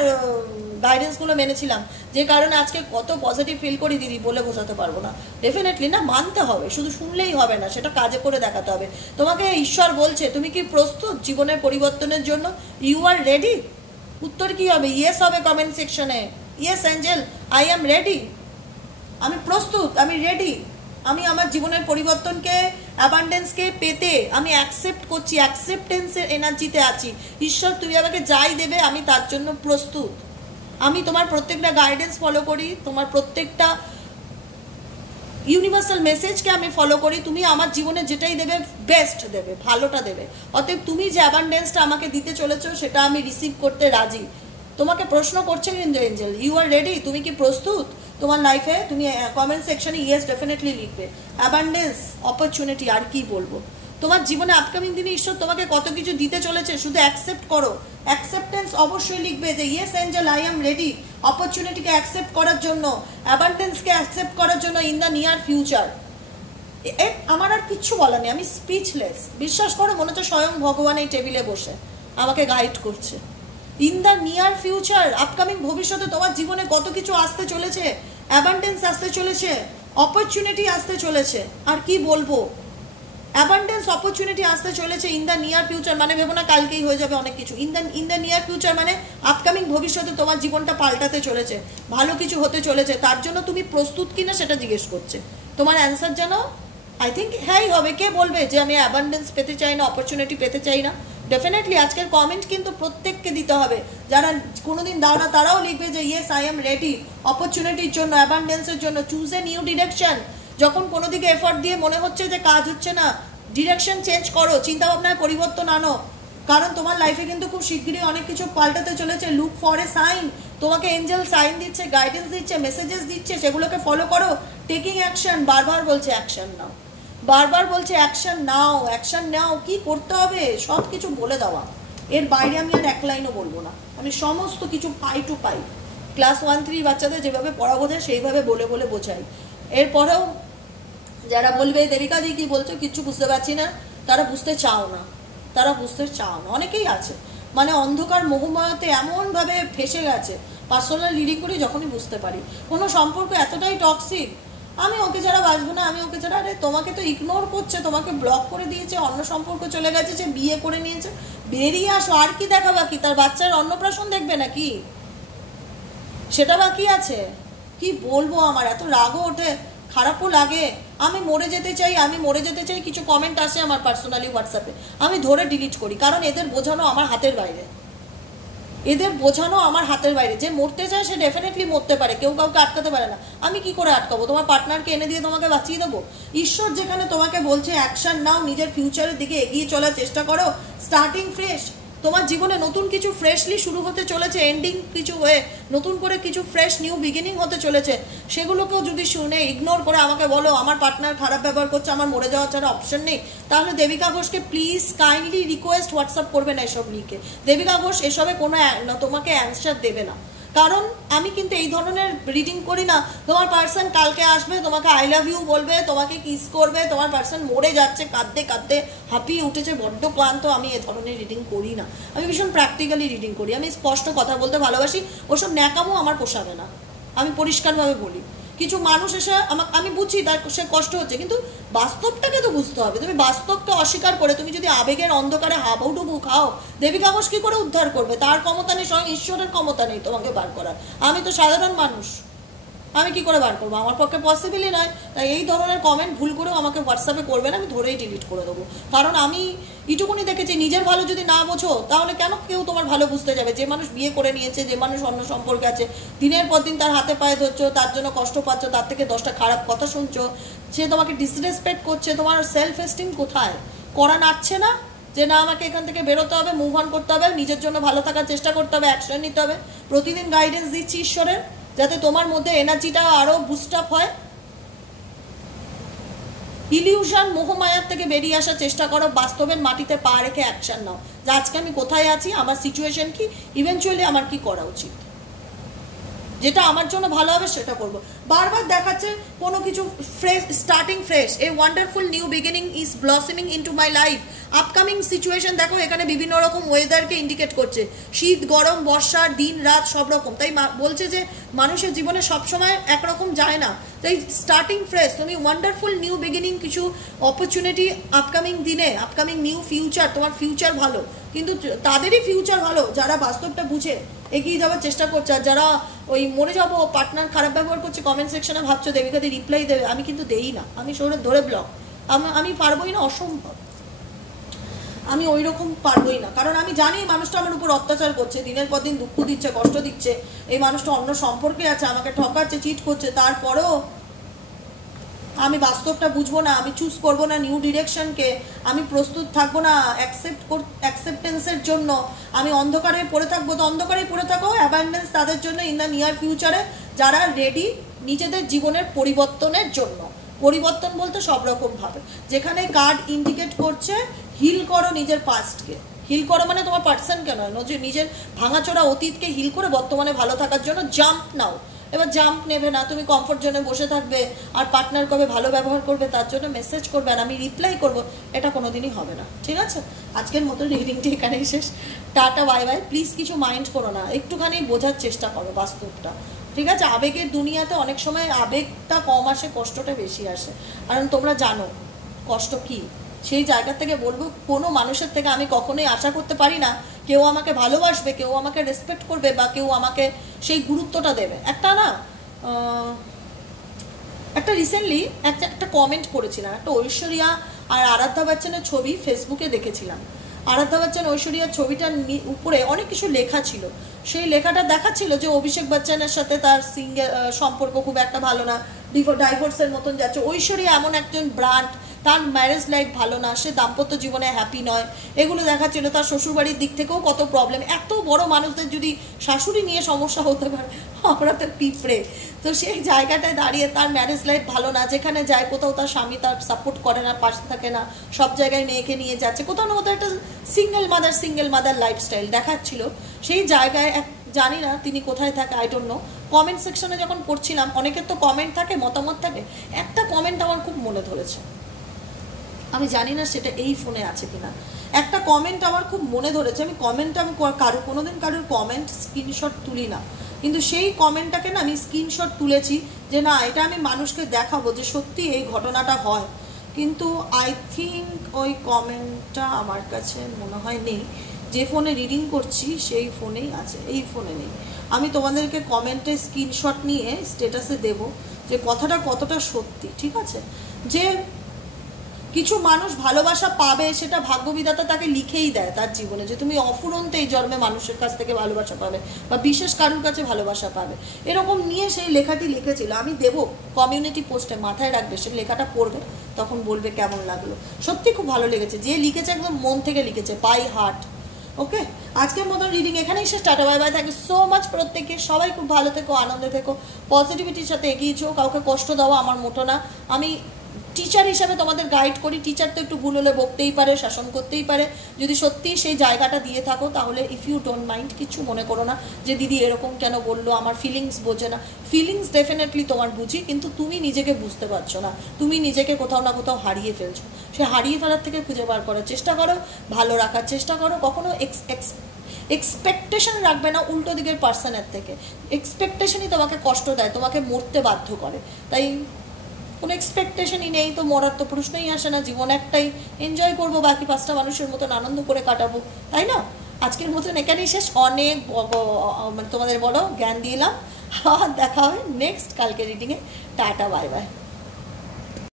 গাইডেন্সগুলো মেনেছিলাম, যে কারণে আজকে কত পজিটিভ ফিল করি দিদি, বলে বোঝাতে পারবো না। ডেফিনেটলি না, মানতে হবে, শুধু শুনলেই হবে না, সেটা কাজে করে দেখাতে হবে। তোমাকে ঈশ্বর বলছে, তুমি কি প্রস্তুত জীবনের পরিবর্তনের জন্য? You are ready? উত্তর কি হবে? ইয়েস হবে কমেন্ট সেকশনে। Yes angel, I am ready, আমি প্রস্তুত, আমি রেডি, আমি আমার জীবনের পরিবর্তনকে, অ্যাবান্ডেন্সকে পেতে আমি অ্যাকসেপ্ট করছি, অ্যাকসেপ্টেন্সের এনার্জিতে আছি। ঈশ্বর তুমি আমাকে যাই দেবে আমি তার জন্য প্রস্তুত। আমি তোমার প্রত্যেকটা গাইডেন্স ফলো করি, তোমার প্রত্যেকটা ইউনিভার্সাল মেসেজকে আমি ফলো করি। তুমি আমার জীবনে যেটাই দেবে বেস্ট দেবে, ভালোটা দেবে। অতএব তুমি যে অ্যাবান্ডেন্সটা আমাকে দিতে চলেছো সেটা আমি রিসিভ করতে রাজি। তোমাকে প্রশ্ন করছে কিন্তু এঞ্জেল, ইউ আর রেডি? তুমি কি প্রস্তুত তোমার লাইফে? তুমি কমেন্ট সেকশনে ইয়েস ডেফিনেটলি লিখবে। অ্যাবান্ডেন্স, অপরচুনিটি, আর কি বলবো। তোমার জীবনে আপকামিং দিনে ঈশ্বর তোমাকে কত কিছু দিতে চলেছে, শুধু অ্যাকসেপ্ট করো। অ্যাকসেপ্টেন্স অবশ্যই লিখবে যে yes angel, I am ready অপরচুনিটিকে অ্যাকসেপ্ট করার জন্য, অ্যাবান্ডেন্সকে অ্যাকসেপ্ট করার জন্য ইন দ্য নিয়ার ফিউচার। আমার আর কিচ্ছু বলার নেই, আমি স্পিচলেস। বিশ্বাস করো, মনে হচ্ছে স্বয়ং ভগবান এই টেবিলে বসে আমাকে গাইড করছে। In the near future, upcoming ভবিষ্যতে তোমার জীবনে কত কিছু আসতে চলেছে, অ্যাবান্ডেন্স আসতে চলেছে, অপরচুনিটি আসতে চলেছে, আর কি বলবো। অ্যাবান্ডেন্স, অপরচুনিটি আসতে চলেছে ইন দ্য নিয়ার ফিউচার, মানে ভেবো না কালকেই হয়ে যাবে অনেক কিছু। ইন দ্য নিয়ার ফিউচার মানে আপকামিং ভবিষ্যতে তোমার জীবনটা পাল্টাতে চলেছে, ভালো কিছু হতে চলেছে। তার জন্য তুমি প্রস্তুত কিনা সেটা জিজ্ঞেস করছে। তোমার অ্যান্সার জানো? আই থিঙ্ক হ্যাঁই হবে। কে বলবে যে আমি অ্যাবান্ডেন্স পেতে চাই না, অপরচুনিটি পেতে চাই না? ডেফিনেটলি আজকের কমেন্ট কিন্তু প্রত্যেককে দিতে হবে। যারা কোনোদিন দাও না তারাও লিখবে যে ইয়েস আই এম রেডি অপরচুনিটির জন্য, অ্যাবান্ডেন্সের জন্য। Choose a new direction. যখন কোনো দিকে এফর্ট দিয়ে মনে হচ্ছে যে কাজ হচ্ছে না, ডিরেকশন চেঞ্জ করো, চিন্তাভাবনায় পরিবর্তন আনো, কারণ তোমার লাইফে কিন্তু খুব শিগগিরই অনেক কিছু পাল্টাতে চলেছে। Look for a sign. তোমাকে এঞ্জেল সাইন দিচ্ছে, গাইডেন্স দিচ্ছে, মেসেজেস দিচ্ছে, সেগুলোকে ফলো করো। টেকিং অ্যাকশন, বারবার বলছে অ্যাকশন নাও, বারবার বলছে অ্যাকশন নাও, অ্যাকশন নাও। কি করতে হবে সব কিছু বলে দেওয়া, এর বাইরে আমি আর এক লাইনও বলবো না। আমি সমস্ত কিছু পাই টু পাই ক্লাস 1-3 বাচ্চাদের যেভাবে পড়া বোঝায় সেইভাবে বলে বলে বোঝাই। এরপরেও যারা বলবে দেবিকা দি কি বলছো কিচ্ছু বুঝতে পারছি না, তারা বুঝতে চাও না, তারা বুঝতে চাও না। অনেকেই আছে মানে অন্ধকার মোহমায়াতে এমনভাবে ফেসে গেছে। পার্সোনাল রিডিং করে যখনই বুঝতে পারি কোনো সম্পর্ক এতটাই টক্সিক, আমি ওকে ছাড়া বাঁচবো না, আমি ওকে ছাড়া। আরে তোমাকে তো ইগনোর করছে, তোমাকে ব্লক করে দিয়েছে, অন্য সম্পর্ক চলে গেছে, যে বিয়ে করে নিয়েছে। বেরিয়ে আসো, আর কি দেখা বাকি? তার বাচ্চার অন্নপ্রাশন দেখবে নাকি? সেটা বাকি আছে। কি বলবো, আমার এত রাগও ওঠে, খারাপও লাগে। আমি মরে যেতে চাই, আমি মরে যেতে চাই। কিছু কমেন্ট আসে আমার পার্সোনালি হোয়াটসঅ্যাপে, আমি ধরে ডিলিট করি, কারণ এদের বোঝানো আমার হাতের বাইরে, এদের বোঝানো আমার হাতের বাইরে। যে মরতে চায় সে ডেফিনেটলি মরতে পারে, কেউ কাউকে আটকাতে পারে না। আমি কি করে আটকাবো? তোমার পার্টনারকে এনে দিয়ে তোমাকে বাঁচিয়ে দেবো? ঈশ্বর যেখানে তোমাকে বলছে অ্যাকশন নাও, নিজের ফিউচারের দিকে এগিয়ে চলার চেষ্টা করো, স্টার্টিং ফ্রেশ, তোমার জীবনে নতুন কিছু ফ্রেশলি শুরু হতে চলেছে, এন্ডিং কিছু হয়ে নতুন করে কিছু ফ্রেশ নিউ বিগিনিং হতে চলেছে, সেগুলোকেও যদি শুনে ইগনোর করে আমাকে বলো আমার পার্টনার খারাপ ব্যবহার করছে, আমার মরে যাওয়া ছাড়া অপশন নেই, তাহলে দেবিকা ঘোষকে প্লিজ কাইন্ডলি রিকোয়েস্ট হোয়াটসঅ্যাপ করবে না এসব লিখে। দেবিকা ঘোষ এসবে কোনো তোমাকে অ্যান্সার দেবে না, কারণ আমি কিন্তু এই ধরনের রিডিং করি না। তোমার পার্সন কালকে আসবে, তোমাকে আই লাভ ইউ বলবে, তোমাকে কিস করবে, তোমার পার্সন মরে যাচ্ছে, কাঁদতে কাঁদতে হাঁপিয়ে উঠেছে, বড্ড ক্লান্ত। আমি এ ধরনের রিডিং করি না, আমি ভীষণ প্র্যাকটিক্যালি রিডিং করি। আমি স্পষ্ট কথা বলতে ভালোবাসি, ওসব ন্যাকামো আমার পোষাবে না, আমি পরিষ্কারভাবে বলি। কিছু মানুষ এসে আমি বুঝি তার সে কষ্ট হচ্ছে, কিন্তু বাস্তবটাকে তো বুঝতে হবে। তুমি বাস্তবকে অস্বীকার করে তুমি যদি আবেগের অন্ধকারে হাবুডুবু খাও, দেবিকা ঘোষ কি করে উদ্ধার করবে? তার ক্ষমতা নেই, স্বয়ং ঈশ্বরের ক্ষমতা নেই তোমাকে বার করার। আমি তো সাধারণ মানুষ, আমি কি করে বার করবো? আমার পক্ষে পসিবলই নয়। তাই এই ধরনের কমেন্ট ভুল করেও আমাকে হোয়াটসঅ্যাপে করবে না, আমি ধরেই ডিলিট করে দেবো। কারণ আমি এইটুকুনি দেখেছি, নিজের ভালো যদি না বোঝো তাহলে কেন কেউ তোমার ভালো বুঝতে যাবে? যে মানুষ বিয়ে করে নিয়েছে, যে মানুষ অন্য সম্পর্কে আছে, দিনের পর দিন তার হাতে পায়ে ধরছো, তার জন্য কষ্ট পাচ্ছ, তার থেকে 10টা খারাপ কথা শুনছো, সে তোমাকে ডিসরেসপেক্ট করছে, তোমার সেলফ এস্টিম কোথায়? করা নাড়ছে না যে না আমাকে এখান থেকে বেরোতে হবে, মুভ অন করতে হবে, নিজের জন্য ভালো থাকার চেষ্টা করতে হবে, অ্যাকশন নিতে হবে। প্রতিদিন গাইডেন্স দিচ্ছি ঈশ্বরের, যাতে তোমার মধ্যে এনার্জিটা আরো বুস্ট আপ হয়। ইলিউশন মোহমায়ার থেকে বেরিয়ে আসার চেষ্টা করো, বাস্তবের মাটিতে পা রেখে অ্যাকশন নাও, যে আজকে আমি কোথায় আছি, আমার সিচুয়েশন কি, ইভেনচুয়ালি আমার কি করা উচিত, যেটা আমার জন্য ভালো হবে সেটা করব। বারবার দেখাচ্ছে কোনো কিছু fresh, starting fresh, a wonderful new beginning is ব্লসমিং into my life. Upcoming situation দেখো, এখানে বিভিন্ন রকম ওয়েদারকে ইন্ডিকেট করছে, শীত, গরম, বর্ষা, দিন রাত সব রকম। তাই বলছে যে মানুষের জীবনে সবসময় একরকম যায় না। তাই স্টার্টিং ফ্রেশ, তুমি ওয়ান্ডারফুল নিউ বিগিনিং, কিছু অপরচুনিটি আপকামিং দিনে, আপকামিং নিউ ফিউচার, তোমার ফিউচার ভালো। কিন্তু তাদেরই ফিউচার ভালো যারা বাস্তবটা বুঝে এগিয়ে যাওয়ার চেষ্টা করছে। আর যারা ওই মরে যাবো, পার্টনার খারাপ ব্যবহার করছে, কমেন্ট সেকশনে ভাবছো দেবিকাদি রিপ্লাই দেবে, আমি কিন্তু দেই না, আমি শরীরে ধরে ব্লক। আমি পারবোই না, অসম্ভব, আমি ওই রকম পারবোই না। কারণ আমি জানি এই মানুষটা আমার উপর অত্যাচার করছে, দিনের পর দিন দুঃখ দিচ্ছে, কষ্ট দিচ্ছে, এই মানুষটা অন্য সম্পর্কে আছে, আমাকে ঠকাচ্ছে, চিট করছে, তারপরেও আমি বাস্তবটা বুঝবো না, আমি চুজ করবো না নিউ ডিরেকশনকে, আমি প্রস্তুত থাকবো না অ্যাকসেপ্টেন্সের জন্য, আমি অন্ধকারে পড়ে থাকবো। তো অন্ধকারেই পড়ে থাকো, অ্যাবান্ডেন্স তাদের জন্য ইন দ্য নিয়ার ফিউচারে, যারা রেডি নিজেদের জীবনের পরিবর্তনের জন্য। পরিবর্তন বলতে সব রকম ভাবে, যেখানে কার্ড ইন্ডিকেট করছে হিল করো নিজের পাস্টকে। হিল করো মানে তোমার পার্সনকে নয়, নিজের ভাঙাচোরা অতীতকে হিল করে বর্তমানে ভালো থাকার জন্য জাম্প নাও। এবার জাম্প নেবে না, তুমি কমফোর্ট জোনে বসে থাকবে আর পার্টনার কবে ভালো ব্যবহার করবে তার জন্য মেসেজ করবে আর আমি রিপ্লাই করব, এটা কোনোদিনই হবে না। ঠিক আছে, আজকের মতো রিডিংটি এখানেই শেষ। Tata, bye by. প্লিজ কিছু মাইন্ড করো না, একটুখানি বোঝার চেষ্টা করো বাস্তবটা। ঠিক আছে, আবেগের দুনিয়াতে অনেক সময় আবেগটা কম আসে, কষ্টটা বেশি আসে। কারণ তোমরা জানো কষ্ট কি। সেই জায়গা থেকে বলবো, কোনো মানুষের থেকে আমি কখনোই আশা করতে পারি না কেউ আমাকে ভালোবাসবে, কেউ আমাকে রেসপেক্ট করবে, বা কেউ আমাকে সেই গুরুত্বটা দেবে। একটা রিসেন্টলি একটা কমেন্ট করেছিলাম, একটা ঐশ্বরিয়া আর আরাধ্যা বচ্চনের ছবি ফেসবুকে দেখেছিলাম। আরাধ্যা বচ্চন ঐশ্বরিয়ার ছবিটার উপরে অনেক কিছু লেখা ছিল। সেই লেখাটা দেখাচ্ছিল যে অভিষেক বচ্চনের সাথে তার সম্পর্ক খুব একটা ভালো না, ডাইভোর্সের মতন যাচ্ছে। ঐশ্বরিয়া এমন একজন ব্র্যান্ড, তার ম্যারেজ লাইফ ভালো না, সে দাম্পত্য জীবনে হ্যাপি নয়, এগুলো দেখাচ্ছিল। তার শ্বশুরবাড়ির দিক থেকেও কত প্রবলেম। এত বড় মানুষদের যদি শাশুড়ি নিয়ে সমস্যা হতে পারে, আমরা তো পিঁপড়ে। তো সেই জায়গাটায় দাঁড়িয়ে তার ম্যারেজ লাইফ ভালো না, যেখানে যায় কোথাও তার স্বামী তার সাপোর্ট করে না, পাশে থাকে না, সব জায়গায় মেয়েকে নিয়ে যাচ্ছে, কোথাও না কোথাও একটা সিঙ্গেল মাদার লাইফস্টাইল দেখাচ্ছিল। সেই জায়গায় জানি না তিনি কোথায় থাকে, আই ডোন্ট নো। কমেন্ট সেকশনে যখন পড়ছিলাম, অনেকের তো কমেন্ট থাকে, মতামত থাকে, একটা কমেন্ট আমার খুব মনে ধরেছে, আমি জানি না সেটা এই ফোনে আছে কিনা। একটা কমেন্ট আমার খুব মনে ধরেছে, আমি কোনোদিন কারোর কমেন্ট স্ক্রিনশট তুলি না, কিন্তু সেই কমেন্টটাকে না আমি স্ক্রিনশট তুলেছি, যে না এটা আমি মানুষকে দেখাবো যে সত্যি এই ঘটনাটা হয়। কিন্তু আই থিঙ্ক ওই কমেন্টটা আমার কাছে মনে হয় নেই, যে ফোনে রিডিং করছি সেই ফোনেই আছে, এই ফোনে নেই। আমি তোমাদেরকে কমেন্টে স্ক্রিনশট নিয়ে স্ট্যাটাসে দেব যে কথাটা কতটা সত্যি। ঠিক আছে, যে কিছু মানুষ ভালোবাসা পাবে, সেটা ভাগ্যবিধাতা তাকে লিখেই দেয় তার জীবনে, যে তুমি অফুরন্ত এই জন্মে মানুষের কাছ থেকে ভালোবাসা পাবে, বা বিশেষ কারোর কাছে ভালোবাসা পাবে, এরকম নিয়ে সেই লেখাটি লিখেছিল। আমি দেবো কমিউনিটি পোস্টে, মাথায় রাখবে, সেই লেখাটা পড়বে, তখন বলবে কেমন লাগলো। সত্যি খুব ভালো লেগেছে, যে লিখেছে একদম মন থেকে লিখেছে, বাই হার্ট। ওকে, আজকের মতন রিডিং এখানেই শেষ। Tata bye bye, thank you so much প্রত্যেকে। সবাই খুব ভালো থেকো, আনন্দে থেকো, পজিটিভিটির সাথে এগিয়েছো। কাউকে কষ্ট দেওয়া আমার মোটো না। আমি টিচার হিসাবে তোমাদের গাইড করি। টিচার তো একটু ভুল হলে বকতেই পারে, শাসন করতেই পারে। যদি সত্যি সেই জায়গাটা দিয়ে থাকো তাহলে ইফ ইউ ডোন্ট মাইন্ড, কিছু মনে করো না যে দিদি এরকম কেন বললো, আমার ফিলিংস বোঝে না। ফিলিংস ডেফিনেটলি তোমার বুঝি, কিন্তু তুমি নিজেকে বুঝতে পারছো না। তুমি নিজেকে কোথাও না কোথাও হারিয়ে ফেলছো। সে হারিয়ে ফেলার থেকে খুঁজে বার করার চেষ্টা করো, ভালো রাখার চেষ্টা করো। কখনো এক্সপেকটেশন রাখবে না উল্টো দিকের পার্সনের থেকে। এক্সপেকটেশনই তোমাকে কষ্ট দেয়, তোমাকে মরতে বাধ্য করে। তাই কোনো এক্সপেকটেশনই নেই তো মরার তো প্রশ্নই আসে না। জীবন একটাই, এনজয় করবো, বাকি 5টা মানুষের মতন আনন্দ করে কাটাবো, তাই না? আজকের মতন এখানেই শেষ। অনেক মানে তোমাদের বলো জ্ঞান দিলাম। আর দেখা হবে নেক্সট কালকে রিডিংয়ে। Tata bye by.